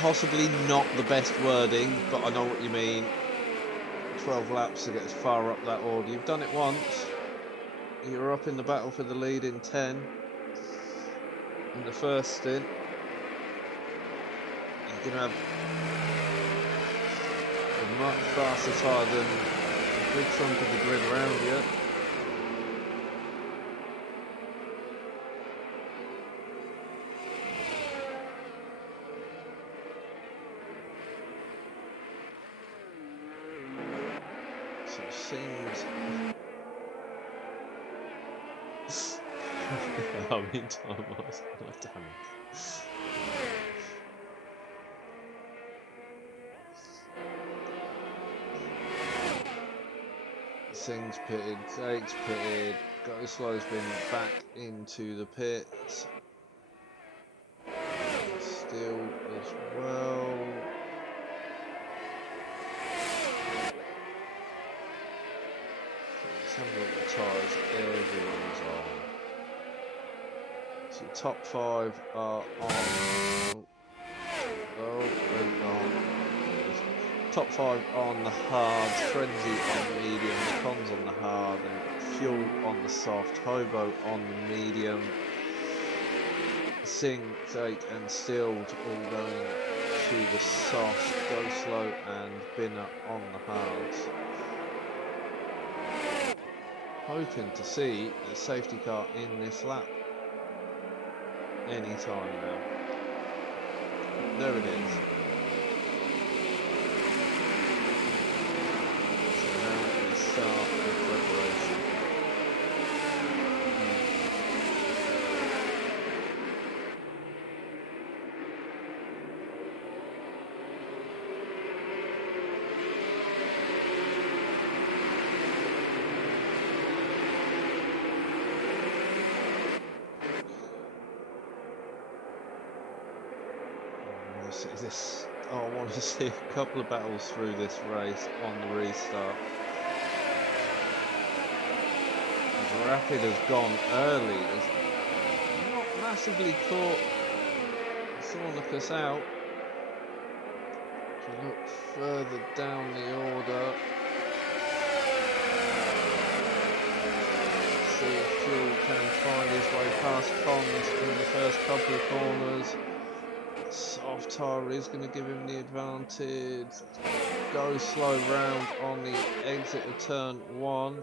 Possibly not the best wording, but I know what you mean. 12 laps to get as far up that order. You've done it once. You're up in the battle for the lead in 10 in the first stint. You can have a much faster tyre than a big chunk of the grid around you. How many times was it? Oh, damn it. Singh's pitted, Jake's pitted, Go Slow's been back into the pits. Still as well. Let's have a look at the tyres everyone's on. So top 5 are on. Top 5 on the hard, Frenzy on the medium, the Cons on the hard, and Fuel on the soft, Hobo on the medium, Singh, Jake and Stilled all going to the soft, Go Slow and Binner on the hards. Hoping to see the safety car in this lap any time now. There it is. So now we start the preparation. I want to see a couple of battles through this race on the restart. As Rapid has gone early, has not massively caught Thornicus out. If you look further down the order, see if Fuel can find his way past Cons in the first couple of corners. Soft tyre is going to give him the advantage. Go Slow round on the exit of turn 1.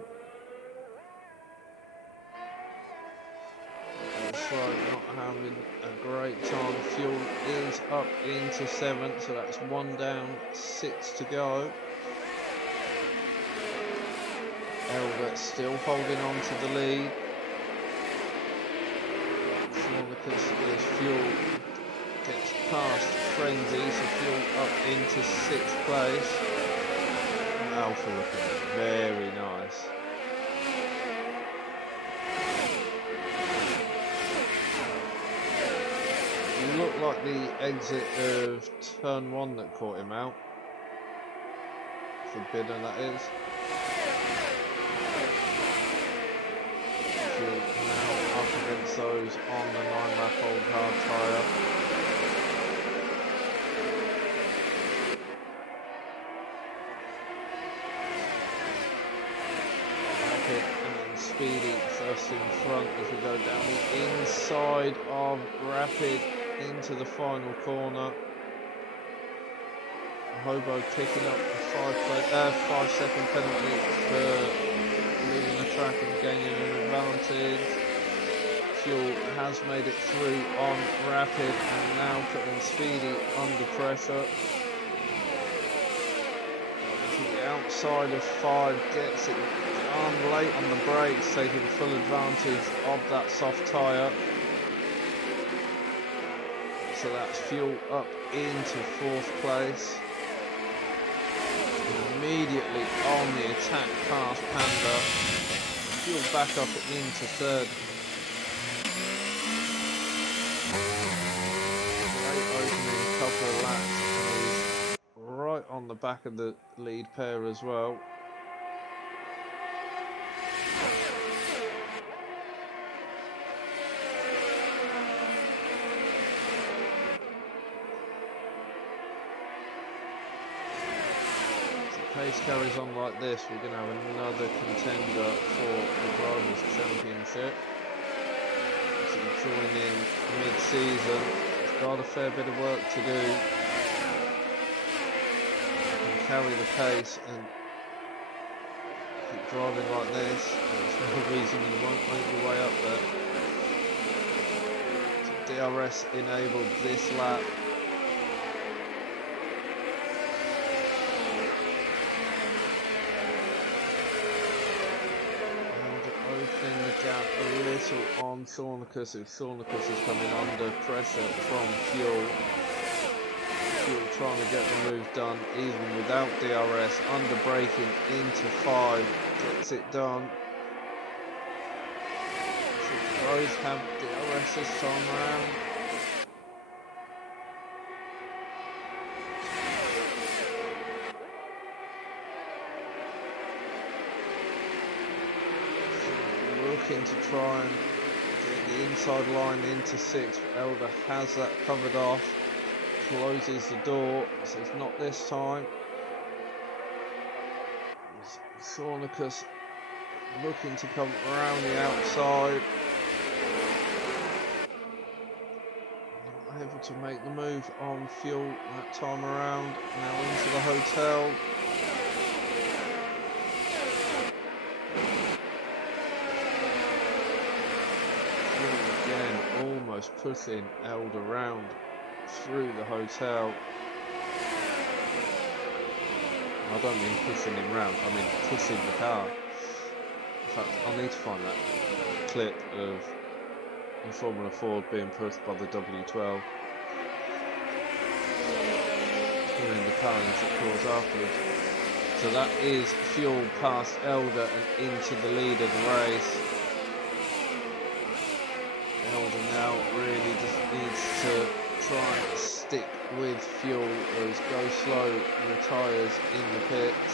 slow, not having a great time. Fuel is up into 7th, so that's 1 down, 6 to go. Elder still holding on to the lead. As Fuel gets past Frenzy, so Fuel up into 6th place. Alpha looking very nice. It looked like the exit of turn 1 that caught him out. Forbidden, that is. Fuel now up against those on the 9-lap old hard tyre. Rapid and then Speedy first in front as we go down the inside of Rapid into the final corner. Hobo picking up a 5-second penalty for leaving the track and gaining an advantage. Fuel has made it through on Rapid and now putting Speedy under pressure. The outside of 5 gets it on late on the brakes, taking full advantage of that soft tyre. So that's Fuel up into 4th place. Immediately on the attack past Panda. Fuel back up into 3rd. Great opening couple of laps, and he's right on the back of the lead pair as well. Pace carries on like this, we're going to have another contender for the Drivers' Championship. So join in mid-season, he's got a fair bit of work to do. He can carry the pace and keep driving like this. There's no reason you won't make your way up there. So DRS enabled this lap. Gap a little on Thornicus, as Thornicus is coming under pressure from Fuel. Fuel trying to get the move done even without DRS, under braking into 5, gets it done. So Rose have DRS this time around. Looking to try and get the inside line into 6, but Elder has that covered off, closes the door, says not this time. Thornicus looking to come around the outside, not able to make the move on Fuel that time around, now into the hotel. Almost pushing Elder round through the hotel. I don't mean pushing him round, I mean pushing the car. In fact, I'll need to find that clip of the Formula Ford being pushed by the W12. Doing the carnage it caused afterwards. So that is Fuel past Elder and into the lead of the race. Elder now really just needs to try and stick with Fuel as Go Slow retires in the pits.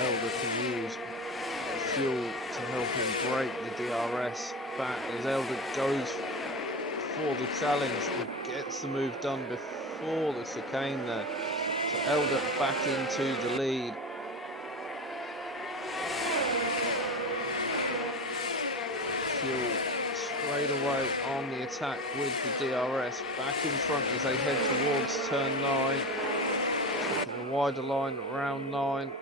Elder can use Fuel to help him break the DRS back as Elder goes for the challenge and gets the move done before the chicane there. So Elder back into the lead. Fuel straight away on the attack with the DRS, back in front as they head towards turn 9. Taking wider line, round 9.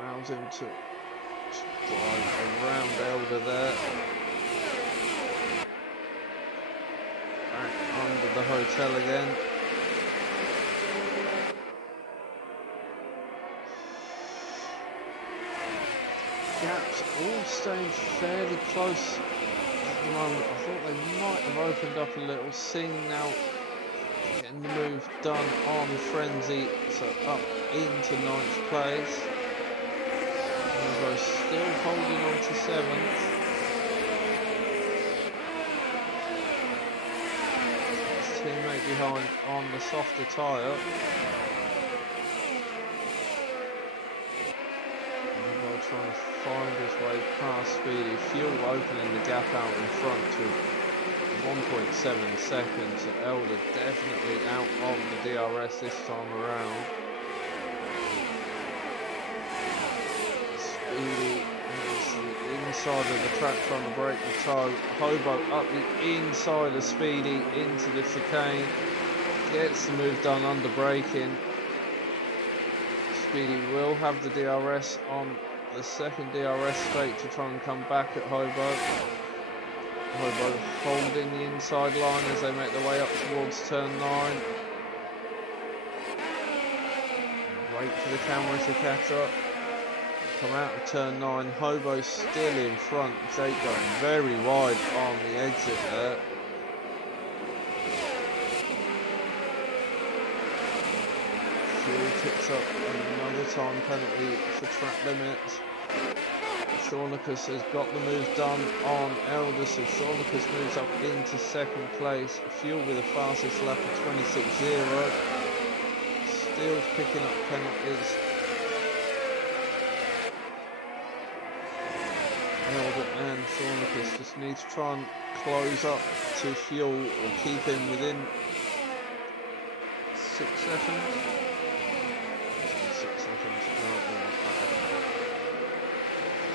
Allows him to drive around Elder there. Back under the hotel again. Gaps all staying fairly close at the moment. I thought they might have opened up a little. Singh now getting the move done on Frenzy, so up into 9th place. Hobo still holding on to 7th. His teammate behind on the softer tyre. Hobo trying to find his way past Speedy. Fuel opening the gap out in front to 1.7 seconds. So Elder definitely out of the DRS this time around. Speedy is the inside of the track trying to break the toe. Hobo up the inside of Speedy into the chicane. Gets the move done under braking. Speedy will have the DRS on the second DRS straight to try and come back at Hobo. Hobo holding the inside line as they make their way up towards turn 9. Wait for the camera to catch up. Come out of turn 9. Hobo still in front. Jake going very wide on the exit there. Fuel picks up another time penalty for track limits. Shaunicus has got the move done on Elder, so Shaunicus moves up into 2nd place. Fuel with the fastest lap of 26.0. Still picking up penalties. Elder and Shaunicus just need to try and close up to Fuel or keep him within 6 seconds. 6 seconds, no,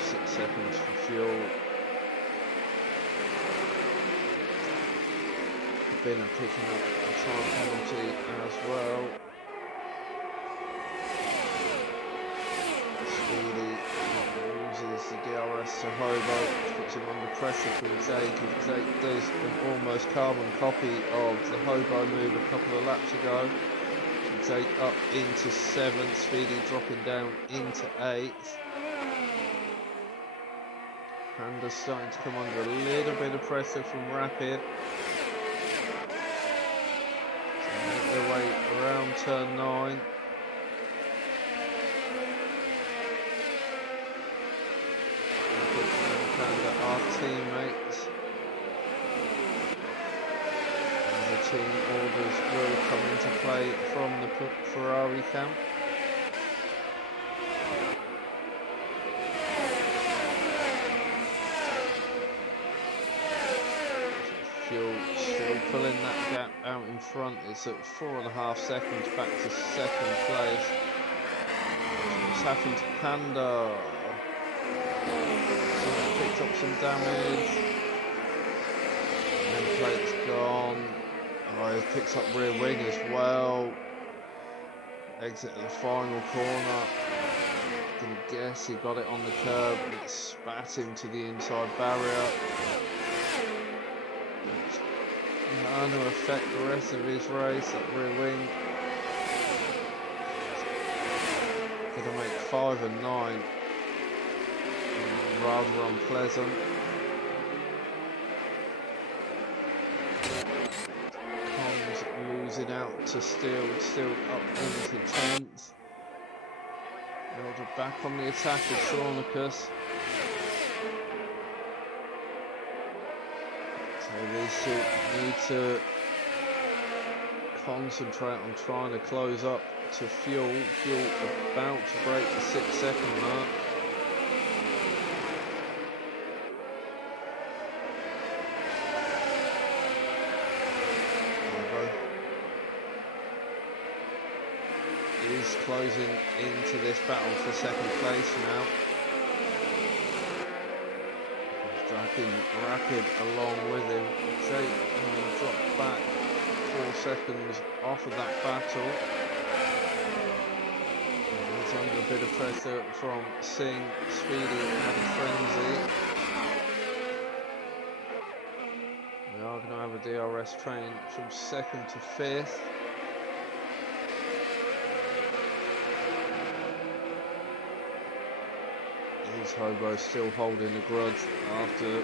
6 seconds for Fuel. Binner picking up a time penalty as well. Speedy loses the DRS to Hobo, puts him under pressure from Jake. If Jake does an almost carbon copy of the Hobo move a couple of laps ago. Jake up into 7th, Speedy dropping down into 8th. Panda's starting to come under a little bit of pressure from Rapid. So make their way around turn 9. Panda are teammates. And the team orders will come into play from the Ferrari camp. Fuel still pulling that gap out in front. It's at 4.5 seconds back to 2nd place. What's happened to Panda? Picked up some damage. Nameplate's gone. Oh, he picks up rear wing as well. Exit at the final corner. Didn't guess he got it on the curb and it spat him to the inside barrier. It's going to affect the rest of his race, that rear wing. Gonna make 5 and 9. Rather unpleasant. Combs losing out to Steele, still up into 10th. Elder back on the attack of Shaunicus. So these two need to concentrate on trying to close up to Fuel. Fuel about to break the 6 second mark. Is closing into this battle for 2nd place now. Dragging Rapid along with him. Jake dropped back 4 seconds off of that battle. bit of pressure from Singh, Speedy and Frenzy. We are going to have a DRS train from 2nd to 5th. Is Hobo still holding a grudge after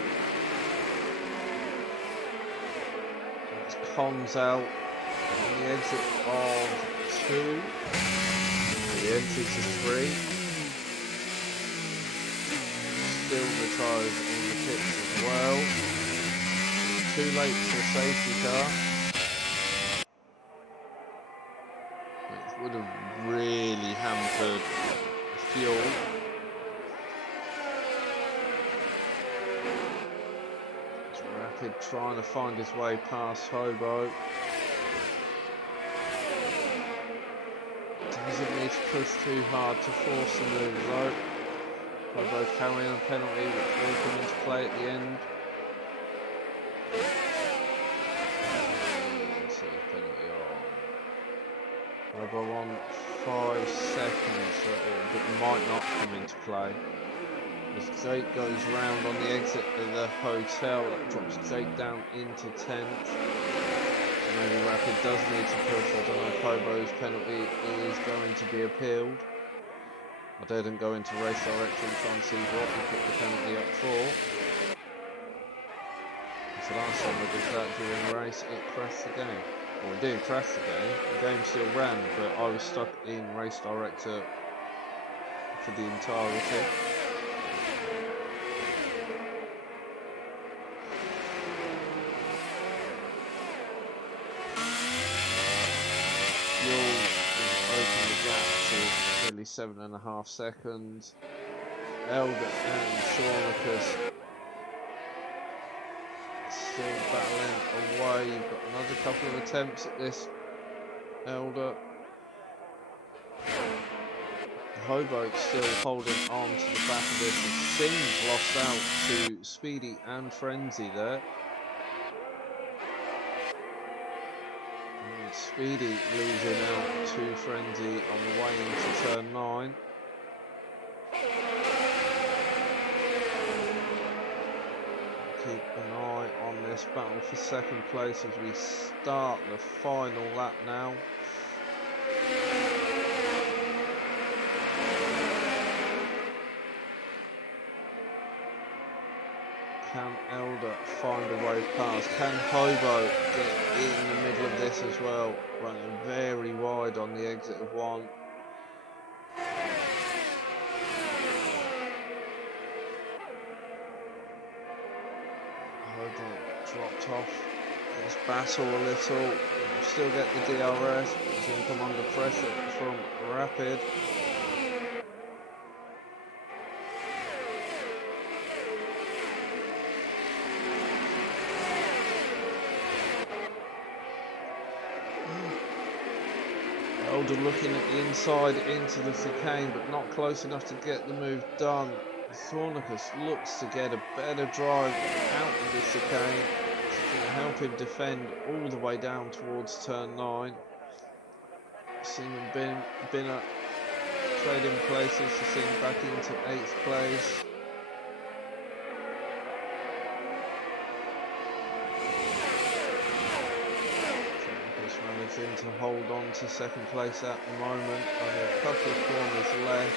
it's Cons out on the exit of 2, the entry to 3. Still the tyres on the pits as well. Too late for a safety car, which would have really hampered fuel. It's Rapid trying to find his way past Hobo. Doesn't need to push too hard to force the move though. Hobo carrying a penalty which will come into play at the end. Penalty on. Hobo on 5 seconds, so it might not come into play. As Jake goes round on the exit of the hotel, that drops Jake down into 10th. So maybe Rapid does need to push. I don't know if Hobo's penalty is going to be appealed. I didn't go into race direction try and see what he put the penalty up for. So last time I did that during the race, it crashed the game. Well, it didn't crash the game still ran, but I was stuck in race director for the entirety. Open the gap to nearly 7.5 seconds. Elder and Shawnicus still battling away. You've got another couple of attempts at this, Elder. Hobo still holding on to the back of this. Singh's lost out to Speedy and Frenzy there. And Speedy losing out to Frenzy on the way into turn 9. Keep an eye on this battle for 2nd place as we start the final lap now. Can Elder find a way past? Can Hobo get in the middle of this as well? Running very wide on the exit of 1. Hobo dropped off his battle a little. He'll still get the DRS, but he's going to come under pressure from Rapid. Elder looking at the inside into the chicane, but not close enough to get the move done. Thornicus looks to get a better drive out of the chicane. It's going to help him defend all the way down towards turn 9. Singh and Binner trading places to Singh back into 8th place. Managing to hold on to 2nd place at the moment. Only a couple of corners left.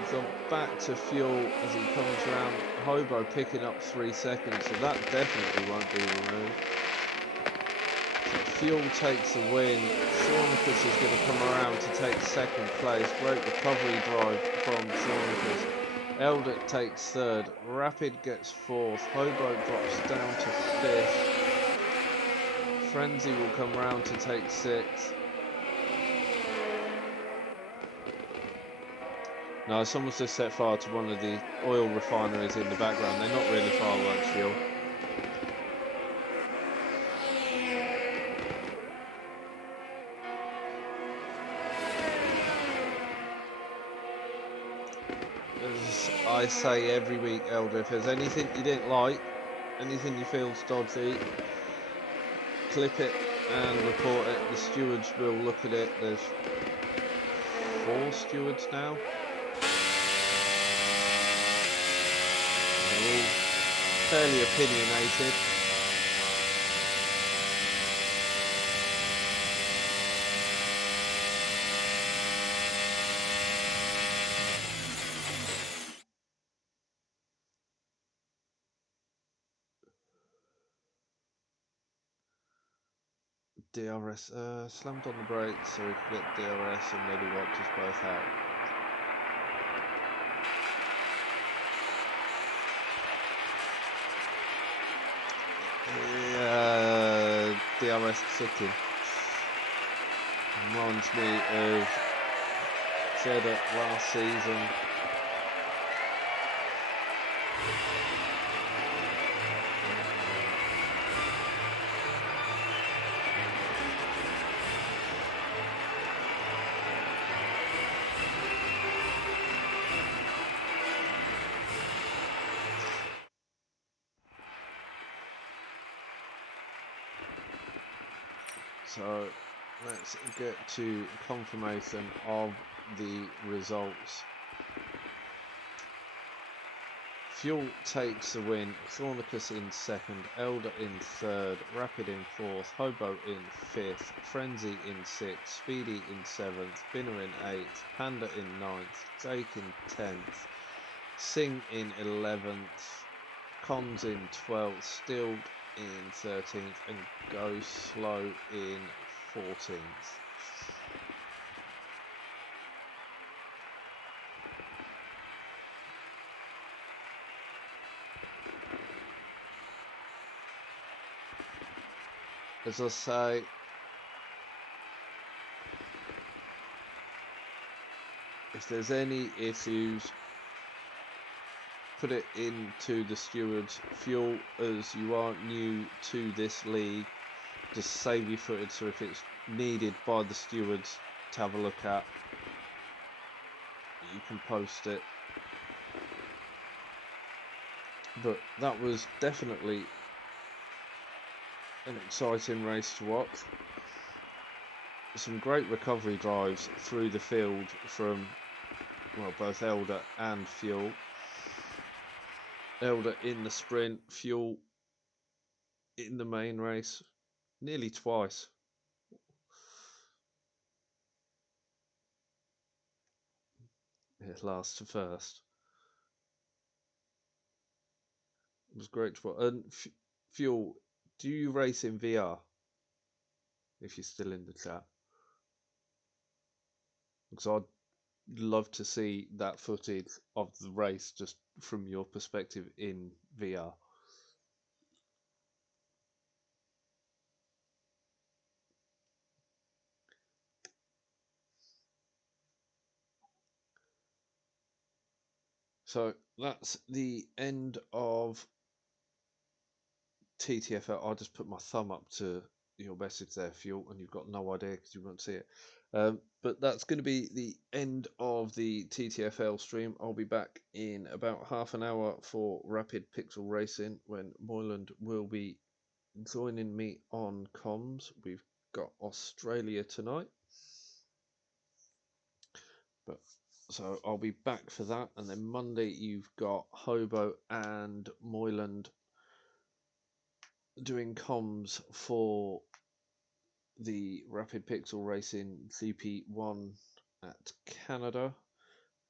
He's gone back to fuel as he comes around. Hobo picking up 3 seconds, so that definitely won't be removed. So fuel takes the win. Shawnicus is going to come around to take 2nd place. Great recovery drive from Shawnicus. Elder takes 3rd. Rapid gets 4th. Hobo drops down to 5th. Frenzy will come round to take 6th. No, someone's just set fire to one of the oil refineries in the background. They're not really fireworks fuel. As I say every week, Elder, if there's anything you didn't like, anything you feel's dodgy, clip it and report it. The stewards will look at it. 4 stewards now. They're all fairly opinionated. DRS slammed on the brakes so we could get DRS and nearly wiped us both out. DRS chicken reminds me of Cheddar last season. So let's get to confirmation of the results. Fuel takes the win, Thornicus in second, Elder in third, Rapid in fourth, Hobo in fifth, Frenzy in sixth, Speedy in seventh, Binner in eighth, Panda in ninth, Jake in 10th, Sing in 11th, Cons in 12th, Stilled in 13th, and Go Slow in 14th. As I say, if there's any issues, put it into the stewards. Fuel, as you are new to this league, just save your footage, so if it's needed by the stewards to have a look at, you can post it. But that was definitely an exciting race to watch. Some great recovery drives through the field from, well, both Elder and Fuel. Elder in the sprint, Fuel in the main race, nearly twice. It last to first. It was great to watch. And Fuel, do you race in VR? If you're still in the chat, because I'd love to see that footage of the race just from your perspective in VR. So that's the end of TTFL. I'll just put my thumb up to your message there, Fuel, and you've got no idea because you won't see it. But that's going to be the end of the TTFL stream. I'll be back in about half an hour for Rapid Pixel Racing when Moyland will be joining me on comms. We've got Australia tonight. But so I'll be back for that, and then Monday you've got Hobo and Moyland doing comms for the Rapid Pixel Racing GP1 at Canada,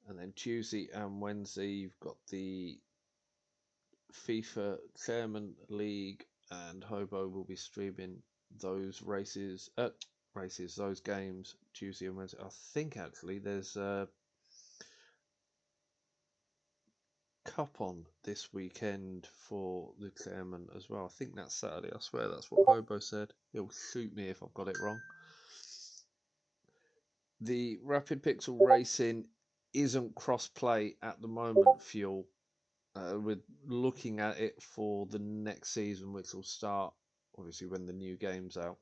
and then Tuesday and Wednesday you've got the FIFA Chairman League, and Hobo will be streaming those those games Tuesday and Wednesday. I think actually there's a cup on this weekend for the chairman as well. I think that's Saturday. I swear that's what Hobo said. He'll shoot me if I've got it wrong. The Rapid Pixel Racing isn't cross-play at the moment, Fuel. We're looking at it for the next season, which will start obviously when the new game's out.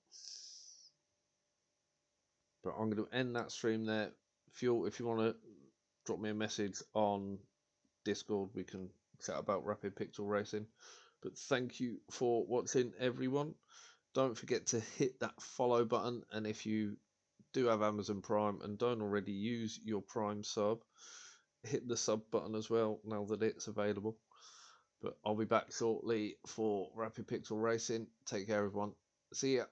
But I'm going to end that stream there. Fuel, if you want to drop me a message on Discord, we can chat about Rapid Pixel Racing. But thank you for watching, everyone. Don't forget to hit that follow button, and if you do have Amazon Prime and don't already use your Prime sub, hit the sub button as well now that it's available. But I'll be back shortly for Rapid Pixel Racing. Take care, everyone. See ya.